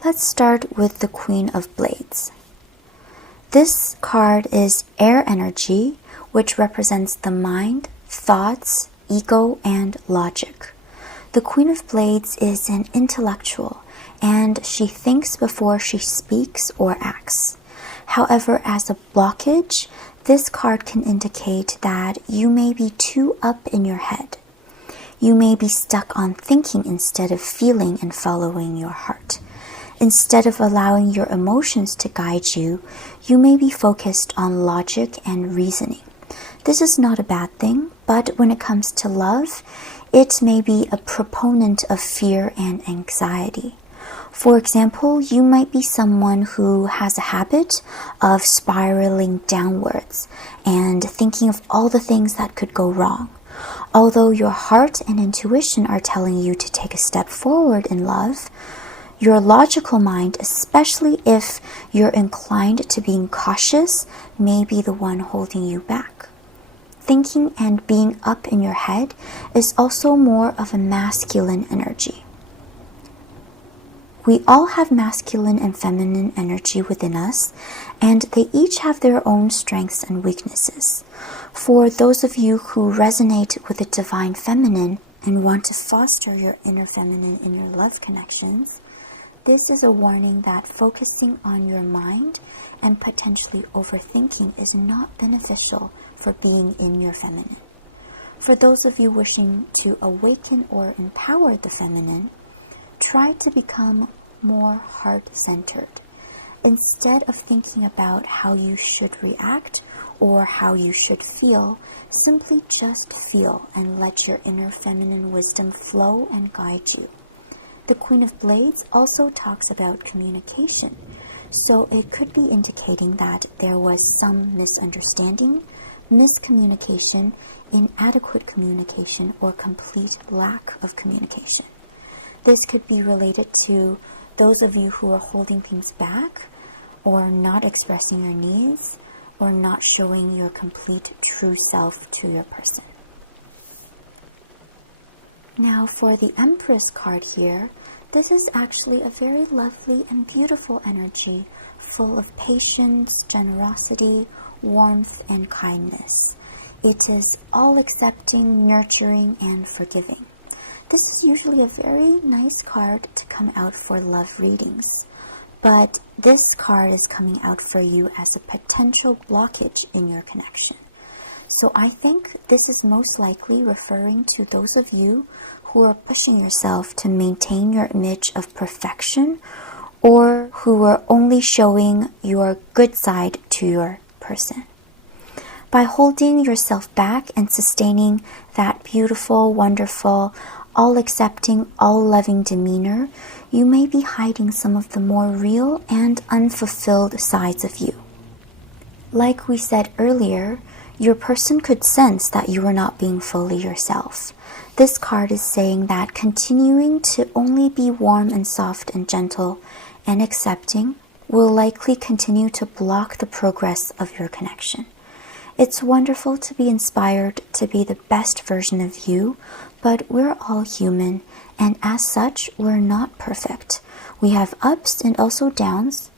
Let's start with the Queen of Blades. This card is air energy, which represents the mind, thoughts, ego, and logic. The Queen of Blades is an intellectual, and she thinks before she speaks or acts. However, as a blockage, this card can indicate that you may be too up in your head. You may be stuck on thinking instead of feeling and following your heart. Instead of allowing your emotions to guide you, you may be focused on logic and reasoning. This is not a bad thing, but when it comes to love, it may be a proponent of fear and anxiety. For example, you might be someone who has a habit of spiraling downwards and thinking of all the things that could go wrong. Although your heart and intuition are telling you to take a step forward in love, your logical mind, especially if you're inclined to being cautious, may be the one holding you back. thinking and being up in your head is also more of a masculine energy. We all have masculine and feminine energy within us, and they each have their own strengths and weaknesses. For those of you who resonate with the divine feminine and want to foster your inner feminine in your love connections, this is a warning that focusing on your mind and potentially overthinking is not beneficial for being in your feminine. For those of you wishing to awaken or empower the feminine, try to become more heart-centered. Instead of thinking about how you should react or how you should feel, simply just feel and let your inner feminine wisdom flow and guide you. The Queen of Blades also talks about communication, so it could be indicating that there was some misunderstanding, miscommunication, inadequate communication, or complete lack of communication. This could be related to those of you who are holding things back, or not expressing your needs, or not showing your complete true self to your person. Now for the Empress card here, this is actually a very lovely and beautiful energy, full of patience, generosity, warmth, and kindness. It is all accepting, nurturing, and forgiving. This is usually a very nice card to come out for love readings, but this card is coming out for you as a potential blockage in your connection. So I think this is most likely referring to those of you who are pushing yourself to maintain your image of perfection, or who are only showing your good side to your person. By holding yourself back and sustaining that beautiful, wonderful, all-accepting, all-loving demeanor, you may be hiding some of the more real and unfulfilled sides of you. Like we said earlier, your person could sense that you are not being fully yourself. This card is saying that continuing to only be warm and soft and gentle and accepting will likely continue to block the progress of your connection. It's wonderful to be inspired to be the best version of you, but we're all human, and as such, we're not perfect. We have ups and also downs.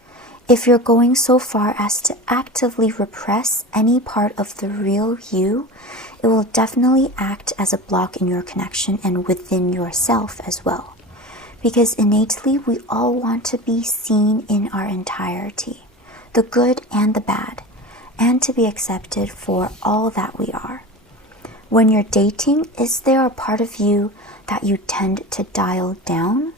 If you're going so far as to actively repress any part of the real you, it will definitely act as a block in your connection and within yourself as well. Because innately, we all want to be seen in our entirety, the good and the bad, and to be accepted for all that we are. When you're dating, is there a part of you that you tend to dial down?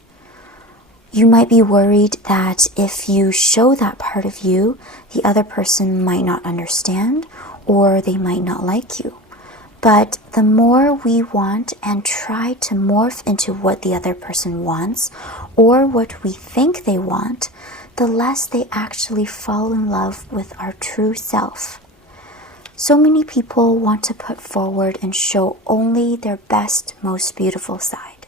You might be worried that if you show that part of you, the other person might not understand or they might not like you. But the more we want and try to morph into what the other person wants or what we think they want, the less they actually fall in love with our true self. So many people want to put forward and show only their best, most beautiful side.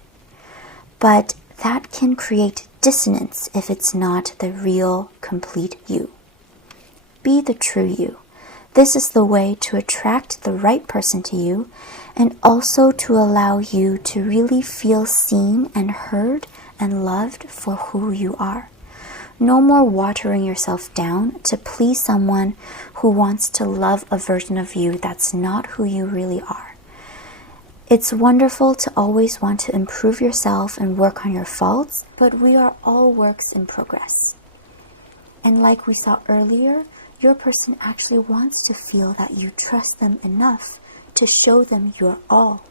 But that can create dissonance if it's not the real, complete you. Be the true you. This is the way to attract the right person to you and also to allow you to really feel seen and heard and loved for who you are. No more watering yourself down to please someone who wants to love a version of you that's not who you really are. It's wonderful to always want to improve yourself and work on your faults, but we are all works in progress. And like we saw earlier, your person actually wants to feel that you trust them enough to show them your all.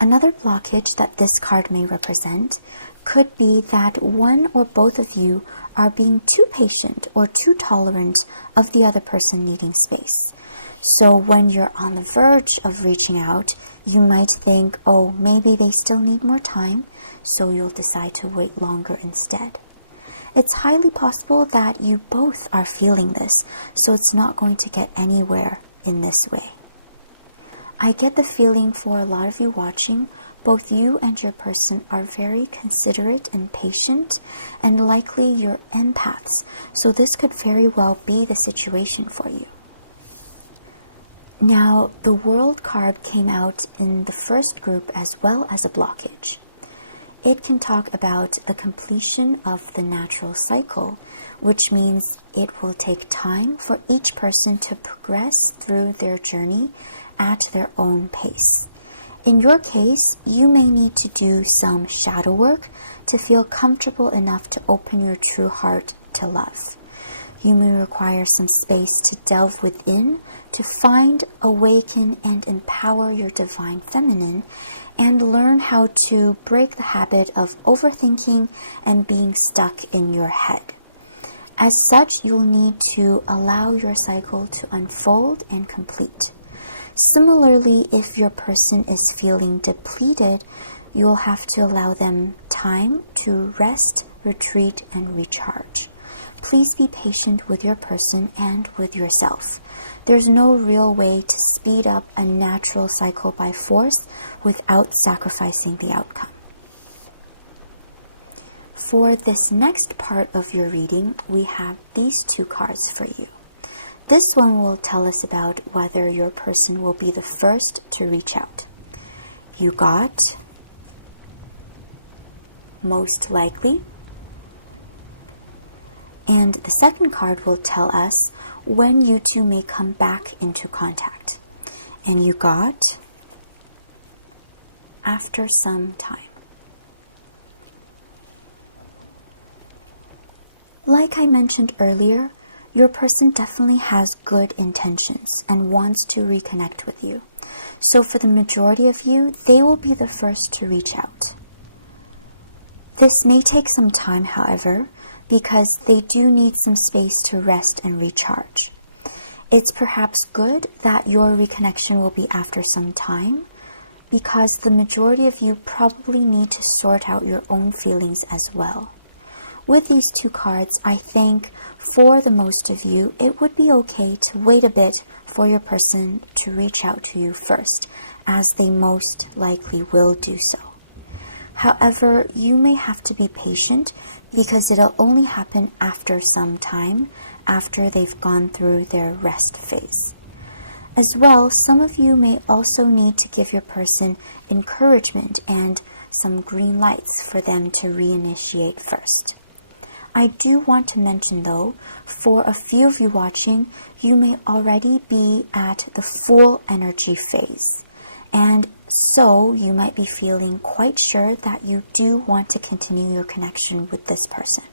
Another blockage that this card may represent could be that one or both of you are being too patient or too tolerant of the other person needing space. So when you're on the verge of reaching out, you might think, oh, maybe they still need more time, so you'll decide to wait longer instead. It's highly possible that you both are feeling this, so it's not going to get anywhere in this way. I get the feeling for a lot of you watching, both you and your person are very considerate and patient, and likely you're empaths, so this could very well be the situation for you. Now, the World card came out in the first group as well as a blockage. It can talk about the completion of the natural cycle, which means it will take time for each person to progress through their journey at their own pace. In your case, you may need to do some shadow work to feel comfortable enough to open your true heart to love. You may require some space to delve within to find, awaken, and empower your divine feminine, and learn how to break the habit of overthinking and being stuck in your head. As such, you'll need to allow your cycle to unfold and complete. Similarly, if your person is feeling depleted, you'll have to allow them time to rest, retreat, and recharge. Please be patient with your person and with yourself. There's no real way to speed up a natural cycle by force without sacrificing the outcome. For this next part of your reading, we have these two cards for you. This one will tell us about whether your person will be the first to reach out. You got most likely. And the second card will tell us when you two may come back into contact. And you got after some time. Like I mentioned earlier, your person definitely has good intentions and wants to reconnect with you. So for the majority of you, they will be the first to reach out. This may take some time, however, because they do need some space to rest and recharge. It's perhaps good that your reconnection will be after some time, because the majority of you probably need to sort out your own feelings as well. With these two cards, I think for the most of you, it would be okay to wait a bit for your person to reach out to you first, as they most likely will do so. However, you may have to be patient because it'll only happen after some time, after they've gone through their rest phase. As well, some of you may also need to give your person encouragement and some green lights for them to reinitiate first. I do want to mention though, for a few of you watching, you may already be at the full energy phase. And so you might be feeling quite sure that you do want to continue your connection with this person.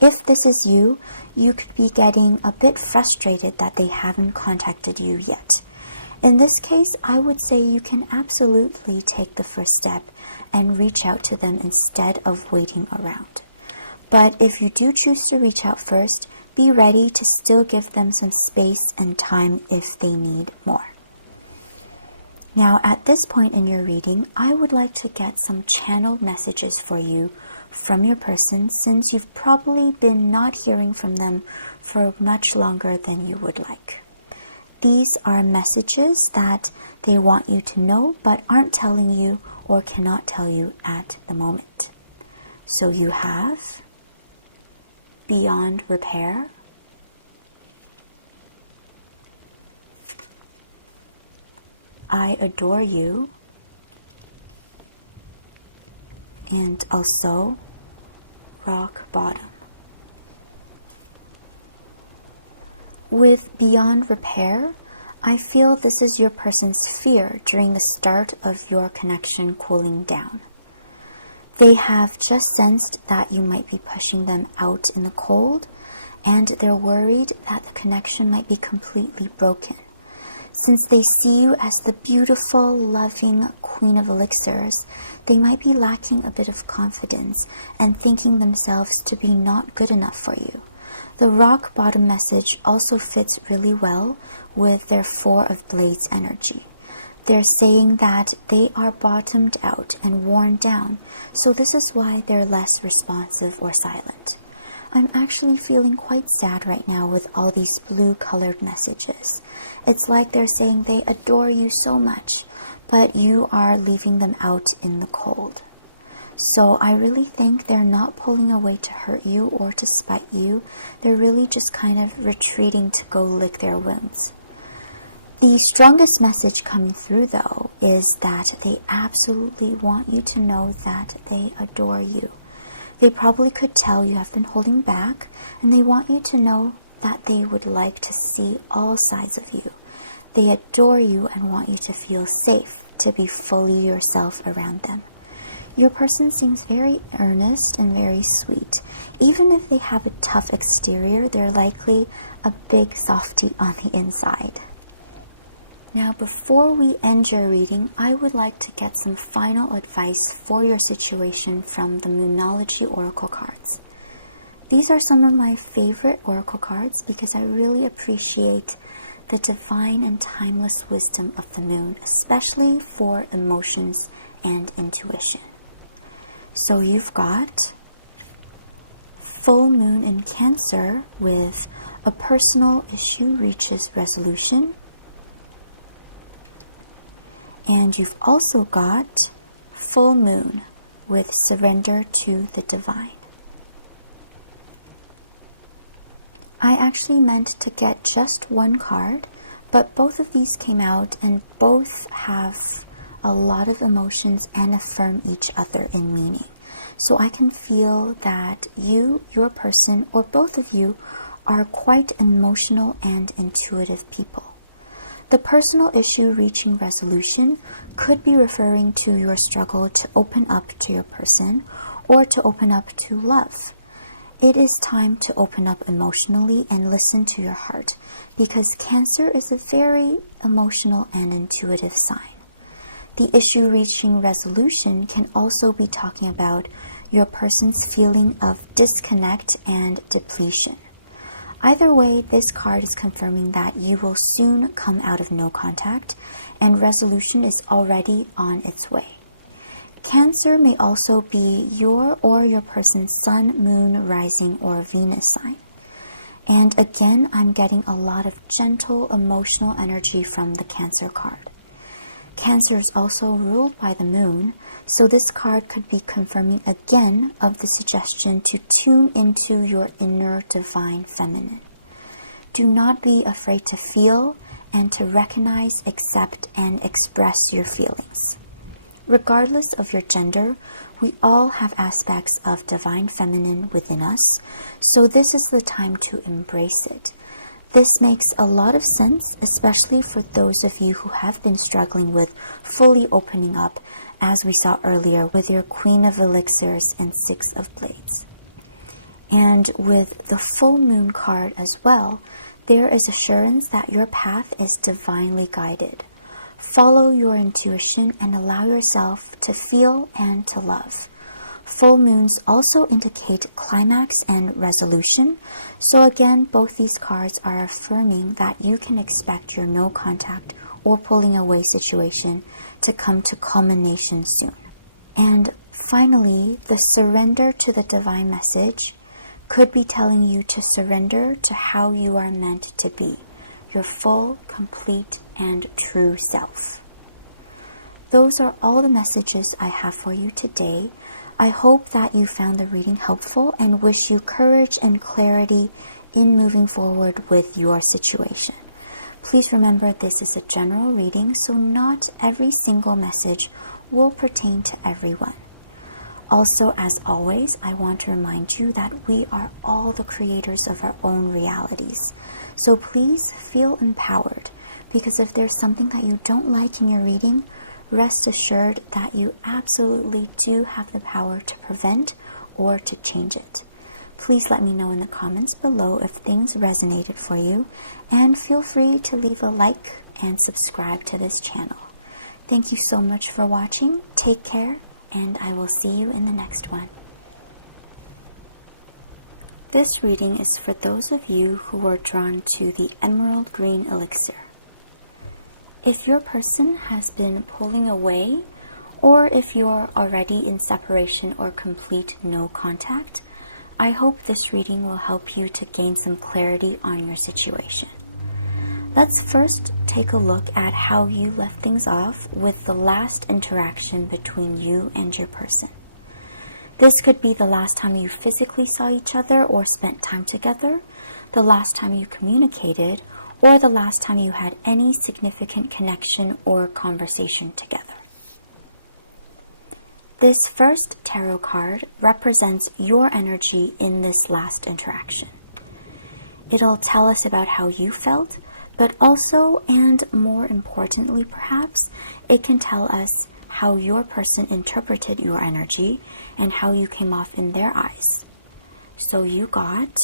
If this is you, you could be getting a bit frustrated that they haven't contacted you yet. In this case, I would say you can absolutely take the first step and reach out to them instead of waiting around. But if you do choose to reach out first, be ready to still give them some space and time if they need more. Now, at this point in your reading, I would like to get some channeled messages for you from your person, since you've probably been not hearing from them for much longer than you would like. These are messages that they want you to know but aren't telling you or cannot tell you at the moment. So you have beyond repair, I adore you, and also rock bottom. With beyond repair, I feel this is your person's fear during the start of your connection cooling down. They have just sensed that you might be pushing them out in the cold, and they're worried that the connection might be completely broken. Since they see you as the beautiful, loving Queen of Elixirs, they might be lacking a bit of confidence and thinking themselves to be not good enough for you. The rock bottom message also fits really well with their Four of Blades energy. They're saying that they are bottomed out and worn down, so this is why they're less responsive or silent. I'm actually feeling quite sad right now with all these blue-colored messages. It's like they're saying they adore you so much, but you are leaving them out in the cold. So I really think they're not pulling away to hurt you or to spite you. They're really just kind of retreating to go lick their wounds. The strongest message coming through, though, is that they absolutely want you to know that they adore you. They probably could tell you have been holding back, and they want you to know that they would like to see all sides of you. They adore you and want you to feel safe, to be fully yourself around them. Your person seems very earnest and very sweet. Even if they have a tough exterior, they're likely a big softie on the inside. Now, before we end your reading, I would like to get some final advice for your situation from the Moonology Oracle cards. These are some of my favorite oracle cards because I really appreciate the divine and timeless wisdom of the moon, especially for emotions and intuition. So you've got full moon in Cancer with a personal issue reaches resolution. And you've also got full moon with surrender to the divine. I actually meant to get just one card, but both of these came out and both have a lot of emotions and affirm each other in meaning. So I can feel that you, your person, or both of you are quite emotional and intuitive people. The personal issue reaching resolution could be referring to your struggle to open up to your person or to open up to love. It is time to open up emotionally and listen to your heart because Cancer is a very emotional and intuitive sign. The issue reaching resolution can also be talking about your person's feeling of disconnect and depletion. Either way, this card is confirming that you will soon come out of no contact and resolution is already on its way. Cancer may also be your or your person's sun, moon, rising, or Venus sign. And again, I'm getting a lot of gentle emotional energy from the Cancer card. Cancer is also ruled by the moon, so this card could be confirming again of the suggestion to tune into your inner divine feminine. Do not be afraid to feel and to recognize, accept, and express your feelings. Regardless of your gender, we all have aspects of divine feminine within us, so this is the time to embrace it. This makes a lot of sense, especially for those of you who have been struggling with fully opening up, as we saw earlier with your Queen of Elixirs and Six of Blades. And with the full moon card as well, there is assurance that your path is divinely guided. Follow your intuition and allow yourself to feel and to love. Full moons also indicate climax and resolution, so again, both these cards are affirming that you can expect your no contact or pulling away situation to come to culmination soon. And finally, the surrender to the divine message could be telling you to surrender to how you are meant to be, your full, complete, and true self. Those are all the messages I have for you today. I hope that you found the reading helpful and wish you courage and clarity in moving forward with your situation. Please remember this is a general reading, so not every single message will pertain to everyone. Also, as always, I want to remind you that we are all the creators of our own realities. So please feel empowered, because if there's something that you don't like in your reading, rest assured that you absolutely do have the power to prevent or to change it. Please let me know in the comments below if things resonated for you, and feel free to leave a like and subscribe to this channel. Thank you so much for watching. Take care, and I will see you in the next one. This reading is for those of you who are drawn to the emerald green elixir. If your person has been pulling away, or if you're already in separation or complete no contact, I hope this reading will help you to gain some clarity on your situation. Let's first take a look at how you left things off with the last interaction between you and your person. This could be the last time you physically saw each other or spent time together, the last time you communicated, or the last time you had any significant connection or conversation together. This first tarot card represents your energy in this last interaction. It'll tell us about how you felt, but also, and more importantly perhaps, it can tell us how your person interpreted your energy and how you came off in their eyes. So you got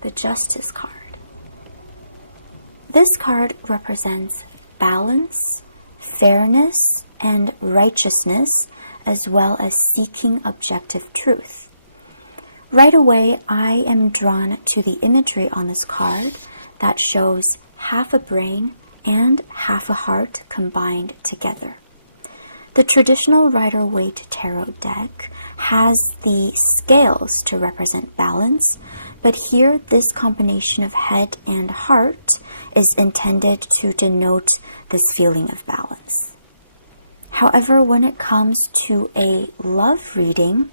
the Justice card. This card represents balance, fairness, and righteousness, as well as seeking objective truth. Right away, I am drawn to the imagery on this card that shows half a brain and half a heart combined together. The traditional Rider-Waite tarot deck has the scales to represent balance, but here this combination of head and heart is intended to denote this feeling of balance. However, when it comes to a love reading,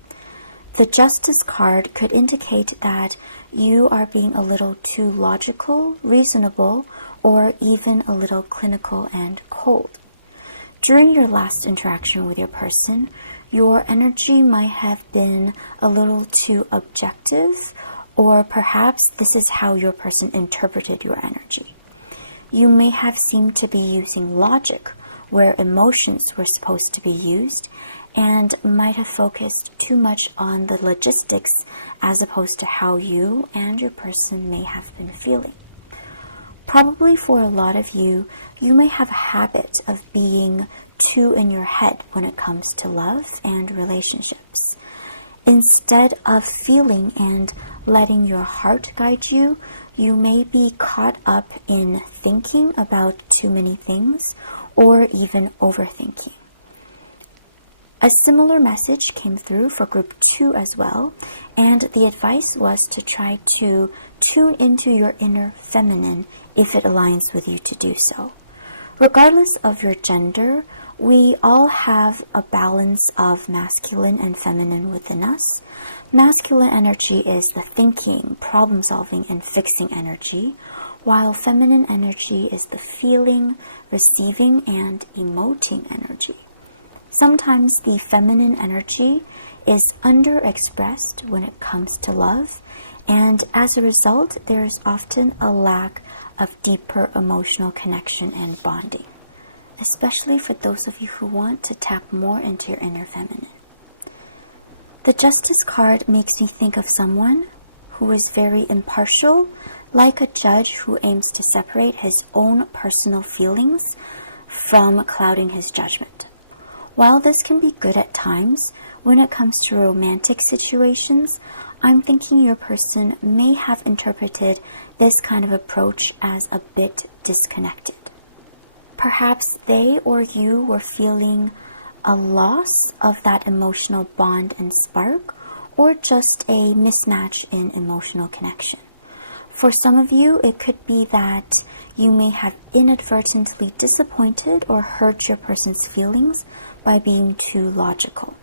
the Justice card could indicate that you are being a little too logical, reasonable, or even a little clinical and cold. During your last interaction with your person, your energy might have been a little too objective, or perhaps this is how your person interpreted your energy. You may have seemed to be using logic where emotions were supposed to be used, and might have focused too much on the logistics as opposed to how you and your person may have been feeling. Probably for a lot of you, you may have a habit of being too in your head when it comes to love and relationships. Instead of feeling and letting your heart guide you, you may be caught up in thinking about too many things or even overthinking. A similar message came through for group 2 as well, and the advice was to try to tune into your inner feminine if it aligns with you to do so. Regardless of your gender, we all have a balance of masculine and feminine within us. Masculine energy is the thinking, problem-solving, and fixing energy, while feminine energy is the feeling, receiving, and emoting energy. Sometimes the feminine energy is underexpressed when it comes to love, and as a result, there is often a lack of deeper emotional connection and bonding, especially for those of you who want to tap more into your inner feminine. The Justice card makes me think of someone who is very impartial, like a judge who aims to separate his own personal feelings from clouding his judgment. While this can be good at times, when it comes to romantic situations, I'm thinking your person may have interpreted this kind of approach as a bit disconnected. Perhaps they or you were feeling a loss of that emotional bond and spark, or just a mismatch in emotional connection. For some of you, it could be that you may have inadvertently disappointed or hurt your person's feelings by being too logical.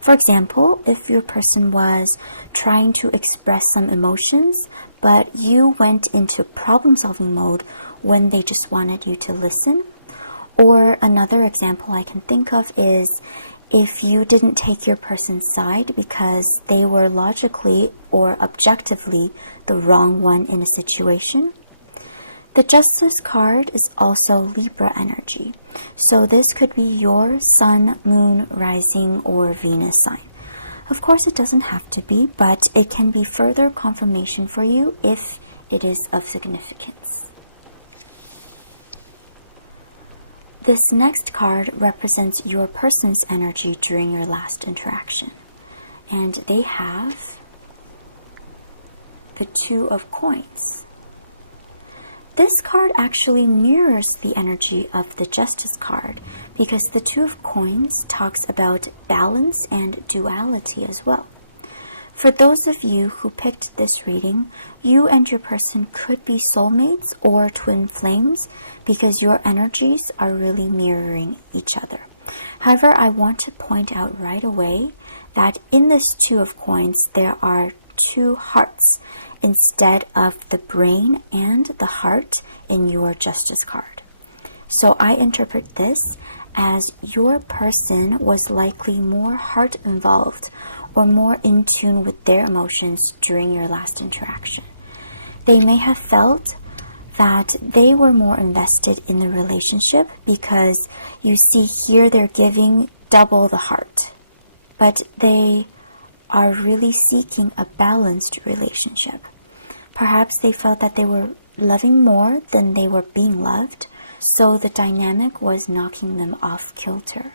For example, if your person was trying to express some emotions, but you went into problem-solving mode when they just wanted you to listen. Or another example I can think of is if you didn't take your person's side because they were logically or objectively the wrong one in a situation. The Justice card is also Libra energy, so this could be your Sun, Moon, Rising, or Venus sign. Of course, it doesn't have to be, but it can be further confirmation for you if it is of significance. This next card represents your person's energy during your last interaction, and they have the Two of Coins. This card actually mirrors the energy of the Justice card because the Two of Coins talks about balance and duality as well. For those of you who picked this reading, you and your person could be soulmates or twin flames because your energies are really mirroring each other. However, I want to point out right away that in this Two of Coins, there are two hearts, instead of the brain and the heart in your Justice card. So I interpret this as your person was likely more heart involved or more in tune with their emotions during your last interaction. They may have felt that they were more invested in the relationship because you see here they're giving double the heart, but they are really seeking a balanced relationship. Perhaps they felt that they were loving more than they were being loved, so the dynamic was knocking them off kilter.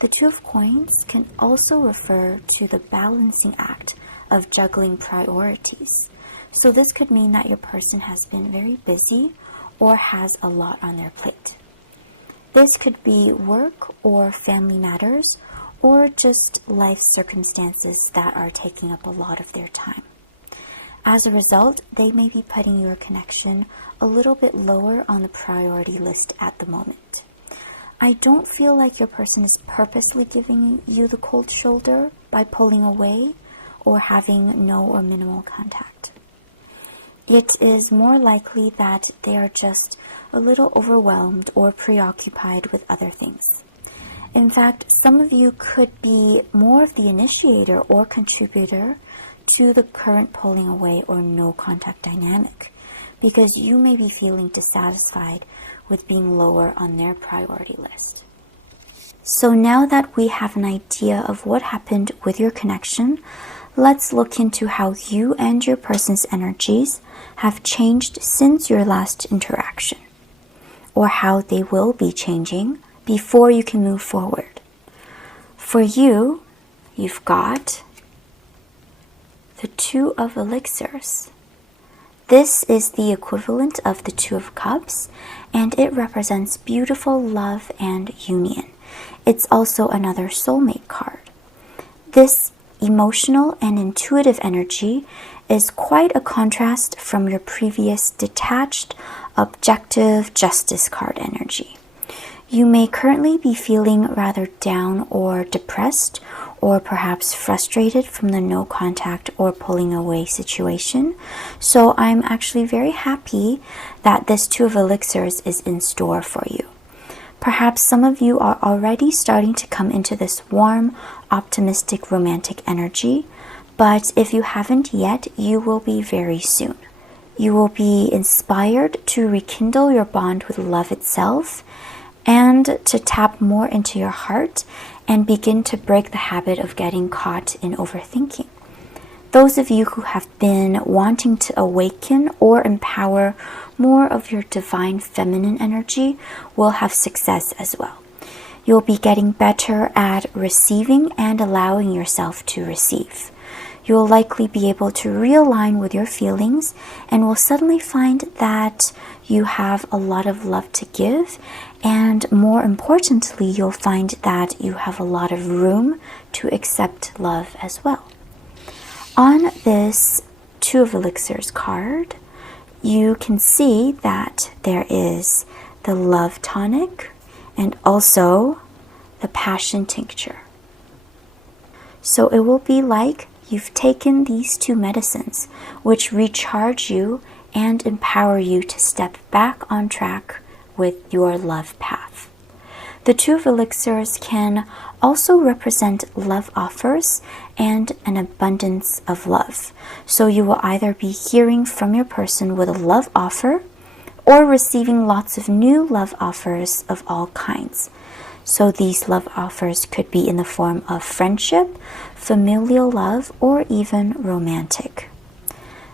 The Two of Coins can also refer to the balancing act of juggling priorities. So this could mean that your person has been very busy or has a lot on their plate. This could be work or family matters or just life circumstances that are taking up a lot of their time. As a result, they may be putting your connection a little bit lower on the priority list at the moment. I don't feel like your person is purposely giving you the cold shoulder by pulling away or having no or minimal contact. It is more likely that they are just a little overwhelmed or preoccupied with other things. In fact, some of you could be more of the initiator or contributor to the current pulling away or no contact dynamic, because you may be feeling dissatisfied with being lower on their priority list. So now that we have an idea of what happened with your connection, let's look into how you and your person's energies have changed since your last interaction, or how they will be changing before you can move forward. For you, you've got the Two of Elixirs. This is the equivalent of the Two of Cups, and it represents beautiful love and union. It's also another soulmate card. This emotional and intuitive energy is quite a contrast from your previous detached, objective Justice card energy. You may currently be feeling rather down or depressed, or perhaps frustrated from the no contact or pulling away situation. So I'm actually very happy that this Two of Elixirs is in store for you. Perhaps some of you are already starting to come into this warm, optimistic, romantic energy, but if you haven't yet, you will be very soon. You will be inspired to rekindle your bond with love itself and to tap more into your heart and begin to break the habit of getting caught in overthinking. Those of you who have been wanting to awaken or empower more of your divine feminine energy will have success as well. You'll be getting better at receiving and allowing yourself to receive. You'll likely be able to realign with your feelings and will suddenly find that you have a lot of love to give, and more importantly, you'll find that you have a lot of room to accept love as well. On this Two of Elixirs card, you can see that there is the love tonic and also the passion tincture. So it will be like you've taken these two medicines, which recharge you and empower you to step back on track with your love path. The Two of Elixirs can also represent love offers and an abundance of love. So you will either be hearing from your person with a love offer or receiving lots of new love offers of all kinds. So these love offers could be in the form of friendship, familial love, or even romantic.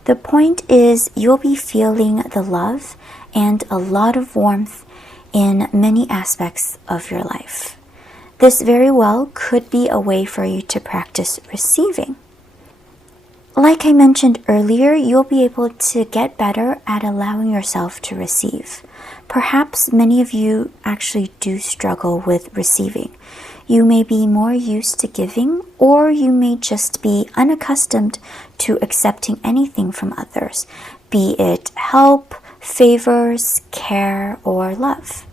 The point is you'll be feeling the love and a lot of warmth in many aspects of your life. This very well could be a way for you to practice receiving. Like I mentioned earlier, you'll be able to get better at allowing yourself to receive. Perhaps many of you actually do struggle with receiving. You may be more used to giving, or you may just be unaccustomed to accepting anything from others, be it help, favors, care, or love.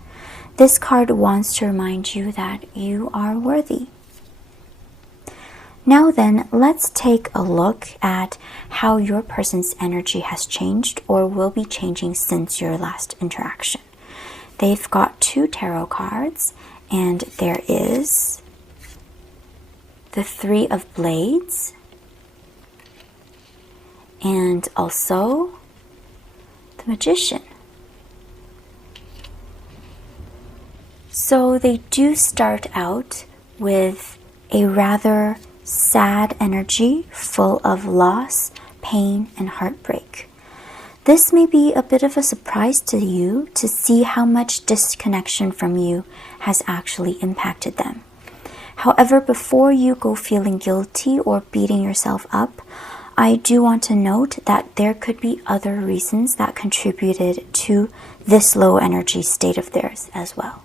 This card wants to remind you that you are worthy. Now then, let's take a look at how your person's energy has changed or will be changing since your last interaction. They've got 2 tarot cards, and there is the 3 of Blades and also the Magician. So they do start out with a rather sad energy full of loss, pain, and heartbreak. This may be a bit of a surprise to you to see how much disconnection from you has actually impacted them. However, before you go feeling guilty or beating yourself up, I do want to note that there could be other reasons that contributed to this low energy state of theirs as well.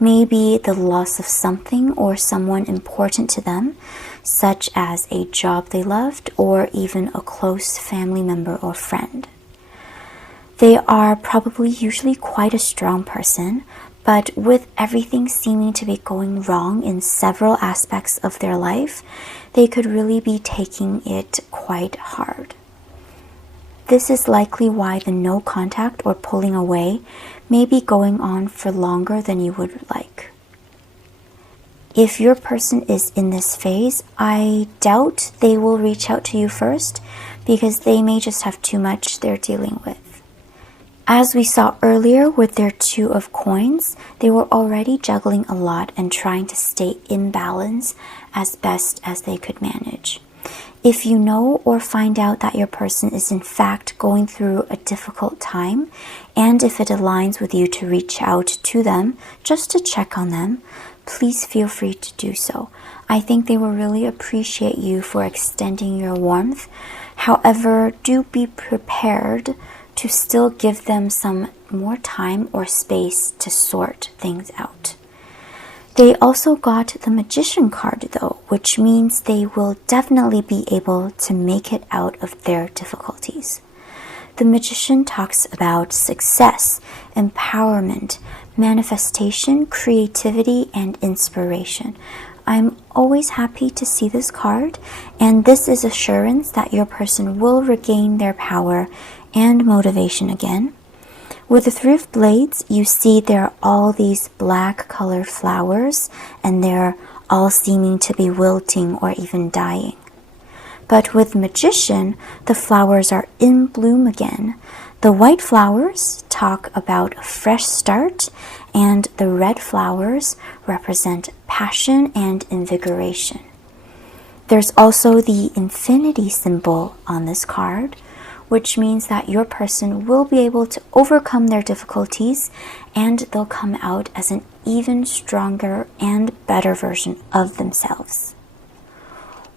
Maybe the loss of something or someone important to them, such as a job they loved or even a close family member or friend. They are probably usually quite a strong person, but with everything seeming to be going wrong in several aspects of their life, they could really be taking it quite hard. This is likely why the no contact or pulling away may be going on for longer than you would like. If your person is in this phase, I doubt they will reach out to you first because they may just have too much they're dealing with. As we saw earlier with their 2 of Coins, they were already juggling a lot and trying to stay in balance as best as they could manage. If you know or find out that your person is in fact going through a difficult time, and if it aligns with you to reach out to them just to check on them, please feel free to do so. I think they will really appreciate you for extending your warmth. However, do be prepared to still give them some more time or space to sort things out. They also got the Magician card though, which means they will definitely be able to make it out of their difficulties. The Magician talks about success, empowerment, manifestation, creativity, and inspiration. I'm always happy to see this card, and this is assurance that your person will regain their power and motivation again. With the 3 of Blades, you see there are all these black colored flowers, and they're all seeming to be wilting or even dying. But with Magician, the flowers are in bloom again. The white flowers talk about a fresh start, and the red flowers represent passion and invigoration. There's also the infinity symbol on this card, which means that your person will be able to overcome their difficulties and they'll come out as an even stronger and better version of themselves.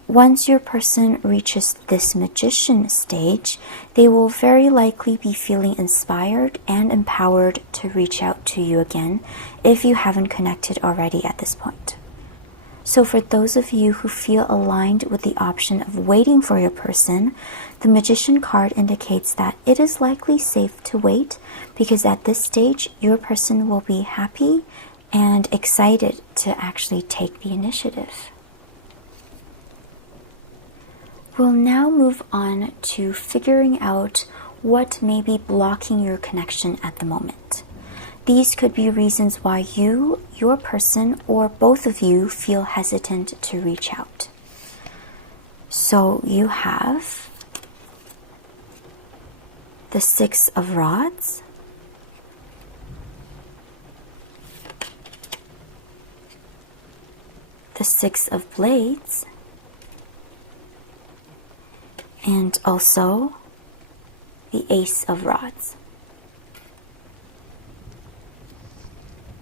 Once your person reaches this Magician stage, they will very likely be feeling inspired and empowered to reach out to you again if you haven't connected already at this point. So for those of you who feel aligned with the option of waiting for your person, the Magician card indicates that it is likely safe to wait because at this stage, your person will be happy and excited to actually take the initiative. We'll now move on to figuring out what may be blocking your connection at the moment. These could be reasons why you, your person, or both of you feel hesitant to reach out. So you have the 6 of Rods, the 6 of Blades, and also the Ace of Rods.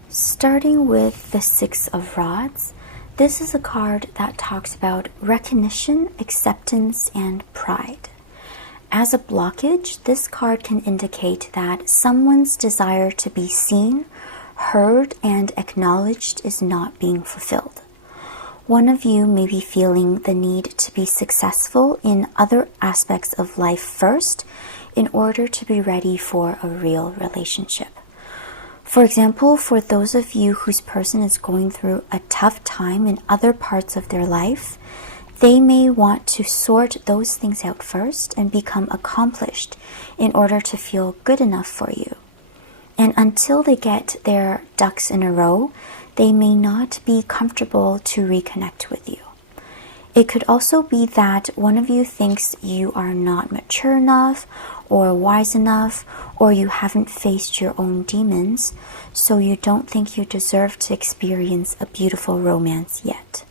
Starting with the 6 of Rods, this is a card that talks about recognition, acceptance, and pride. As a blockage, this card can indicate that someone's desire to be seen, heard, and acknowledged is not being fulfilled. One of you may be feeling the need to be successful in other aspects of life first in order to be ready for a real relationship. For example, for those of you whose person is going through a tough time in other parts of their life, They may want to sort those things out first and become accomplished in order to feel good enough for you. And until they get their ducks in a row, they may not be comfortable to reconnect with you. It could also be that one of you thinks you are not mature enough or wise enough, or you haven't faced your own demons, so you don't think you deserve to experience a beautiful romance yet.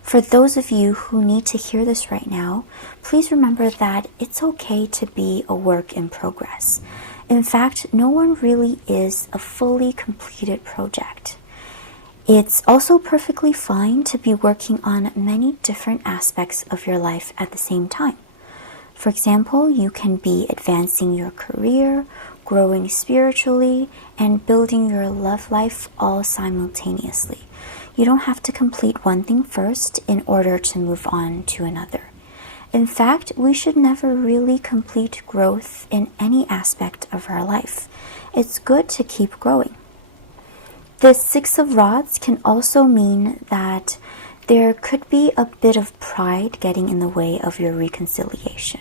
For those of you who need to hear this right now, please remember that it's okay to be a work in progress. In fact, no one really is a fully completed project. It's also perfectly fine to be working on many different aspects of your life at the same time. For example, you can be advancing your career, growing spiritually, and building your love life all simultaneously. You don't have to complete one thing first in order to move on to another. In fact, we should never really complete growth in any aspect of our life. It's good to keep growing. The Six of Rods can also mean that there could be a bit of pride getting in the way of your reconciliation.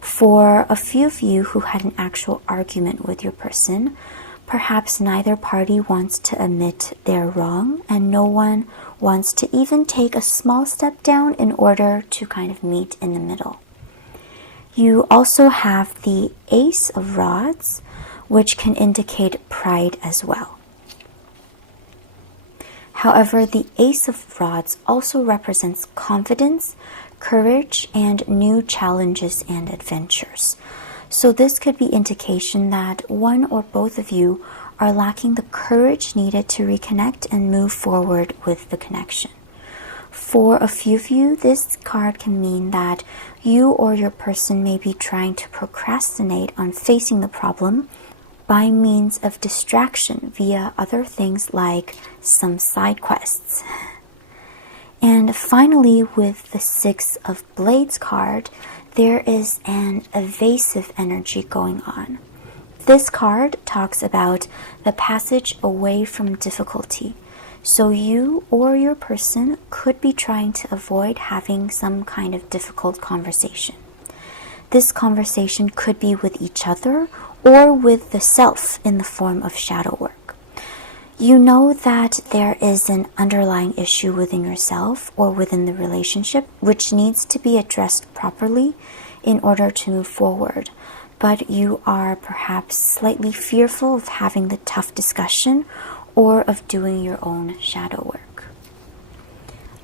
For a few of you who had an actual argument with your person, perhaps neither party wants to admit they're wrong, and no one wants to even take a small step down in order to kind of meet in the middle. You also have the Ace of Rods, which can indicate pride as well. However, the Ace of Rods also represents confidence, courage, and new challenges and adventures. So this could be indication that one or both of you are lacking the courage needed to reconnect and move forward with the connection. For a few of you, this card can mean that you or your person may be trying to procrastinate on facing the problem by means of distraction via other things like some side quests. And finally, with the Six of Blades card, there is an evasive energy going on. This card talks about the passage away from difficulty. So you or your person could be trying to avoid having some kind of difficult conversation. This conversation could be with each other or with the self in the form of shadow work. You know that there is an underlying issue within yourself or within the relationship which needs to be addressed properly in order to move forward, but you are perhaps slightly fearful of having the tough discussion or of doing your own shadow work.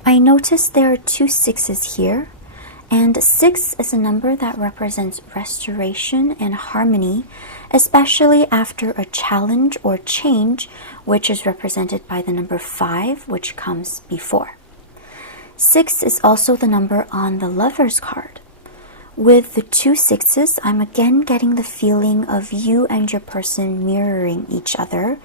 I noticed there are two sixes here, and 6 is a number that represents restoration and harmony, especially after a challenge or change, which is represented by the number 5, which comes before. 6 is also the number on the Lovers card. With the two sixes, I'm again getting the feeling of you and your person mirroring each other,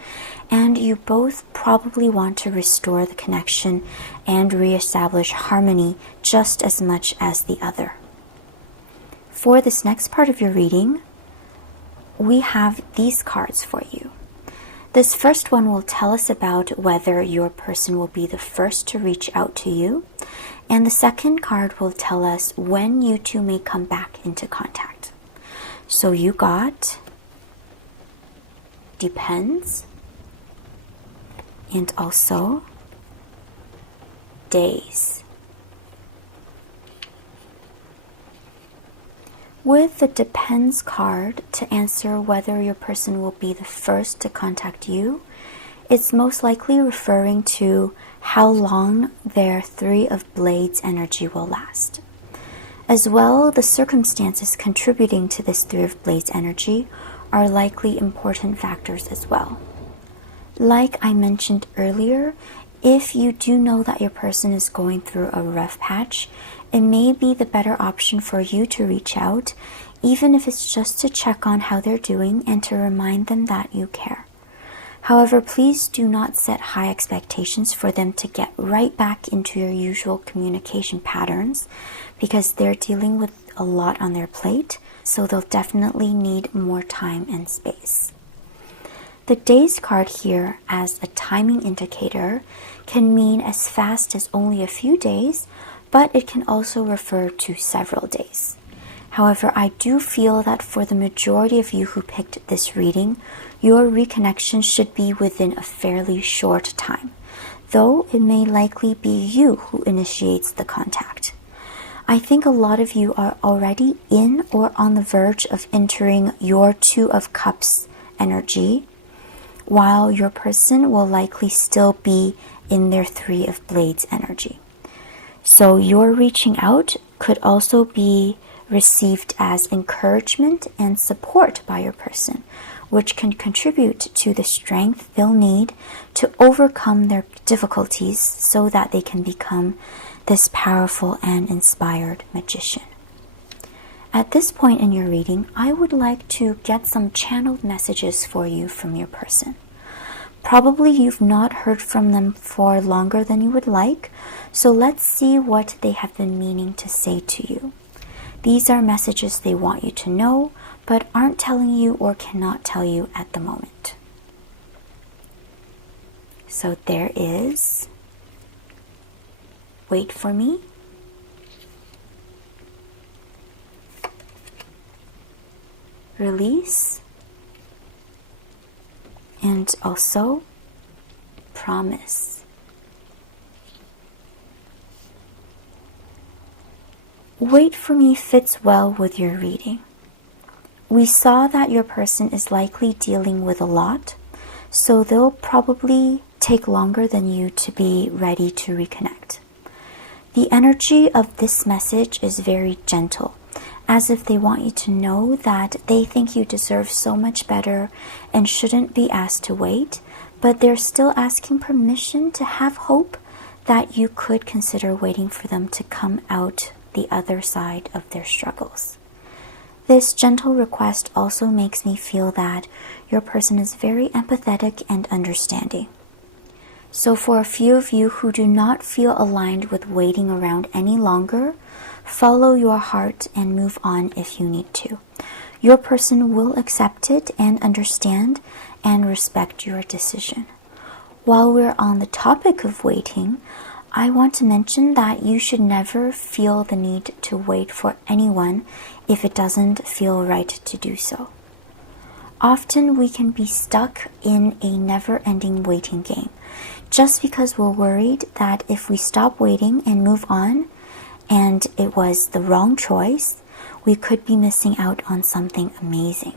and you both probably want to restore the connection and reestablish harmony just as much as the other. For this next part of your reading, we have these cards for you. This first one will tell us about whether your person will be the first to reach out to you, and the second card will tell us when you two may come back into contact. So you got Depends and also Days. With the Depends card to answer whether your person will be the first to contact you, it's most likely referring to how long their Three of Blades energy will last. As well, the circumstances contributing to this Three of Blades energy are likely important factors as well. Like I mentioned earlier, if you do know that your person is going through a rough patch, it may be the better option for you to reach out, even if it's just to check on how they're doing and to remind them that you care. However, please do not set high expectations for them to get right back into your usual communication patterns, because they're dealing with a lot on their plate, so they'll definitely need more time and space. The Days card here as a timing indicator can mean as fast as only a few days but it can also refer to several days. However, I do feel that for the majority of you who picked this reading, your reconnection should be within a fairly short time, though it may likely be you who initiates the contact. I think a lot of you are already in or on the verge of entering your Two of Cups energy, while your person will likely still be in their Three of Blades energy. So your reaching out could also be received as encouragement and support by your person, which can contribute to the strength they'll need to overcome their difficulties so that they can become this powerful and inspired magician. At this point in your reading, I would like to get some channeled messages for you from your person. Probably you've not heard from them for longer than you would like, so let's see what they have been meaning to say to you. These are messages they want you to know, but aren't telling you or cannot tell you at the moment. So there is, wait for me, release, and also promise. Wait for me fits well with your reading. We saw that your person is likely dealing with a lot, so they'll probably take longer than you to be ready to reconnect. The energy of this message is very gentle, as if they want you to know that they think you deserve so much better and shouldn't be asked to wait, but they're still asking permission to have hope that you could consider waiting for them to come out the other side of their struggles. This gentle request also makes me feel that your person is very empathetic and understanding. So for a few of you who do not feel aligned with waiting around any longer, follow your heart and move on if you need to. Your person will accept it and understand and respect your decision. While we're on the topic of waiting, I want to mention that you should never feel the need to wait for anyone if it doesn't feel right to do so. Often we can be stuck in a never-ending waiting game just because we're worried that if we stop waiting and move on and it was the wrong choice, we could be missing out on something amazing.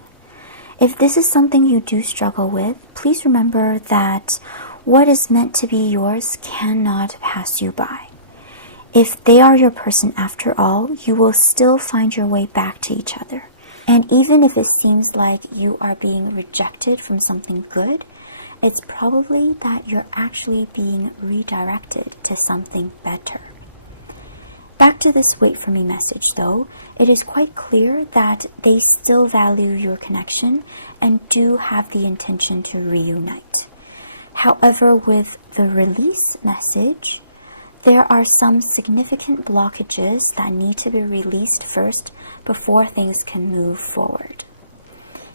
If this is something you do struggle with, please remember that what is meant to be yours cannot pass you by. If they are your person after all, you will still find your way back to each other. And even if it seems like you are being rejected from something good, it's probably that you're actually being redirected to something better. Back to this wait for me message though, it is quite clear that they still value your connection and do have the intention to reunite. However, with the release message, there are some significant blockages that need to be released first before things can move forward.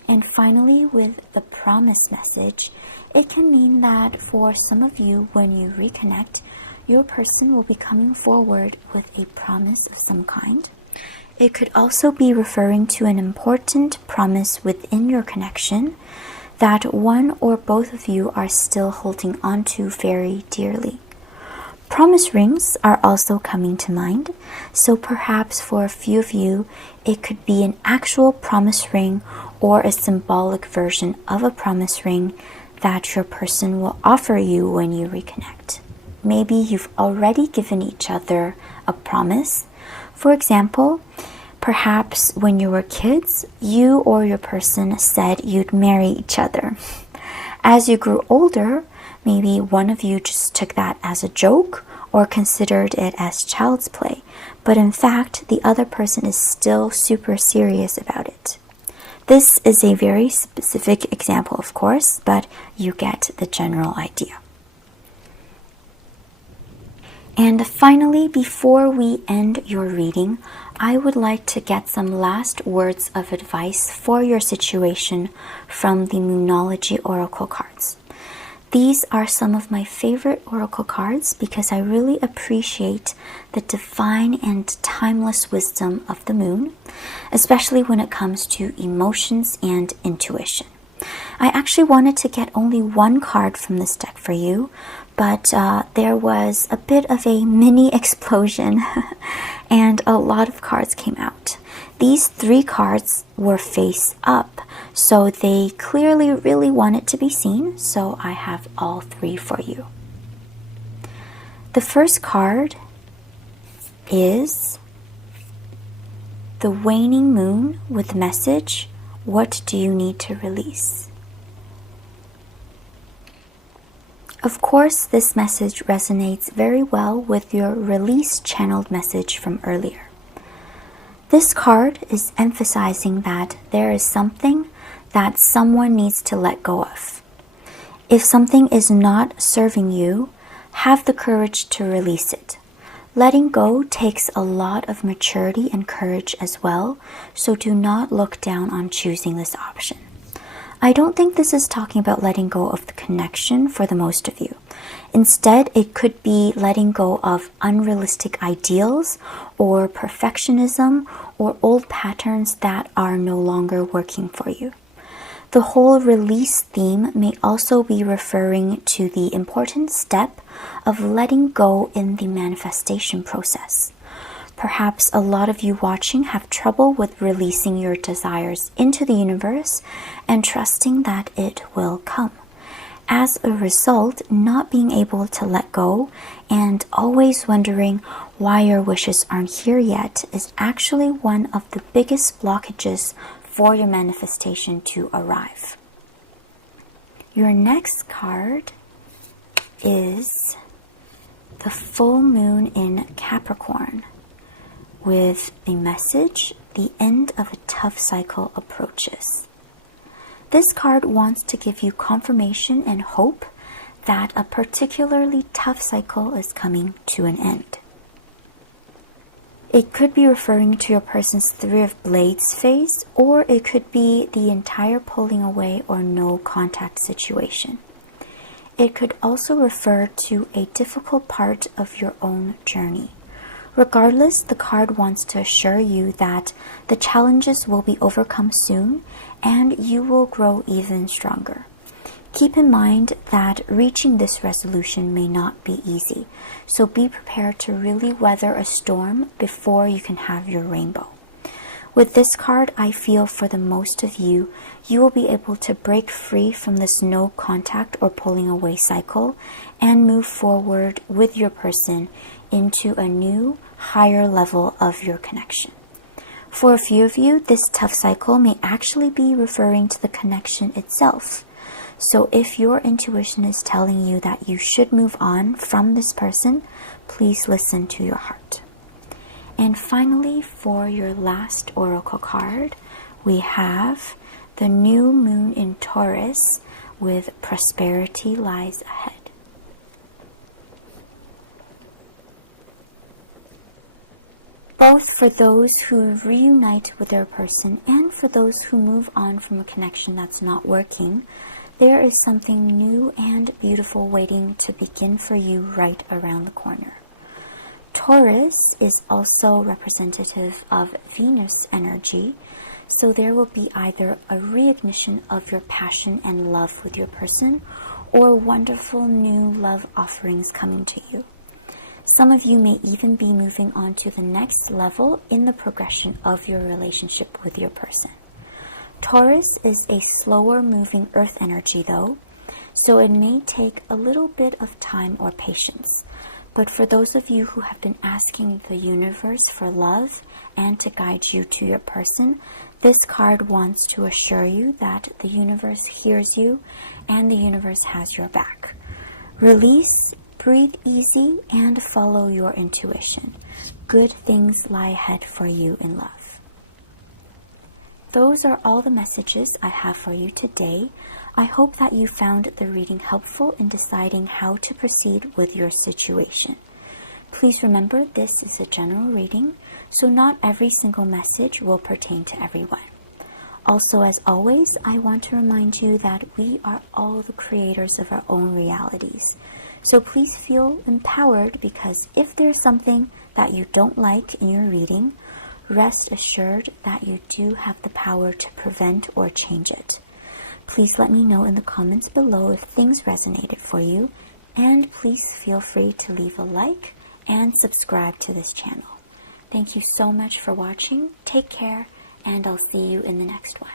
And finally, with the promise message, it can mean that for some of you, when you reconnect, your person will be coming forward with a promise of some kind. It could also be referring to an important promise within your connection that one or both of you are still holding on to very dearly. Promise rings are also coming to mind, so perhaps for a few of you, it could be an actual promise ring or a symbolic version of a promise ring that your person will offer you when you reconnect. Maybe you've already given each other a promise. For example, perhaps when you were kids, you or your person said you'd marry each other. As you grew older, maybe one of you just took that as a joke or considered it as child's play, but in fact, the other person is still super serious about it. This is a very specific example, of course, but you get the general idea. And finally, before we end your reading, I would like to get some last words of advice for your situation from the Moonology Oracle cards. These are some of my favorite oracle cards because I really appreciate the divine and timeless wisdom of the moon, especially when it comes to emotions and intuition. I actually wanted to get only one card from this deck for you, but there was a bit of a mini explosion and a lot of cards came out. These 3 cards were face up, so they clearly really wanted to be seen, so I have all 3 for you. The first card is the waning moon with the message, "What do you need to release?" Of course, this message resonates very well with your release channeled message from earlier. This card is emphasizing that there is something that someone needs to let go of. If something is not serving you, have the courage to release it. Letting go takes a lot of maturity and courage as well, so do not look down on choosing this option. I don't think this is talking about letting go of the connection for the most of you. Instead, it could be letting go of unrealistic ideals or perfectionism or old patterns that are no longer working for you. The whole release theme may also be referring to the important step of letting go in the manifestation process. Perhaps a lot of you watching have trouble with releasing your desires into the universe and trusting that it will come. As a result, not being able to let go and always wondering why your wishes aren't here yet is actually one of the biggest blockages for your manifestation to arrive. Your next card is the full moon in Capricorn with the message, "The end of a tough cycle approaches." This card wants to give you confirmation and hope that a particularly tough cycle is coming to an end. It could be referring to your person's 3 of Blades phase, or it could be the entire pulling away or no contact situation. It could also refer to a difficult part of your own journey. Regardless, the card wants to assure you that the challenges will be overcome soon and you will grow even stronger. Keep in mind that reaching this resolution may not be easy, so be prepared to really weather a storm before you can have your rainbow. With this card, I feel for the most of you, you will be able to break free from this no contact or pulling away cycle and move forward with your person into a new, higher level of your connection. For a few of you, this tough cycle may actually be referring to the connection itself. So if your intuition is telling you that you should move on from this person, please listen to your heart. And finally, for your last oracle card, we have the new moon in Taurus with prosperity lies ahead. Both for those who reunite with their person and for those who move on from a connection that's not working, there is something new and beautiful waiting to begin for you right around the corner. Taurus is also representative of Venus energy, so there will be either a reignition of your passion and love with your person or wonderful new love offerings coming to you. Some of you may even be moving on to the next level in the progression of your relationship with your person. Taurus is a slower moving earth energy though, so it may take a little bit of time or patience. But for those of you who have been asking the universe for love and to guide you to your person, this card wants to assure you that the universe hears you and the universe has your back. Release, breathe easy, and follow your intuition. Good things lie ahead for you in love. Those are all the messages I have for you today. I hope that you found the reading helpful in deciding how to proceed with your situation. Please remember, this is a general reading, so not every single message will pertain to everyone. Also, as always, I want to remind you that we are all the creators of our own realities. So please feel empowered, because if there's something that you don't like in your reading, rest assured that you do have the power to prevent or change it. Please let me know in the comments below if things resonated for you, and please feel free to leave a like and subscribe to this channel. Thank you so much for watching. Take care, and I'll see you in the next one.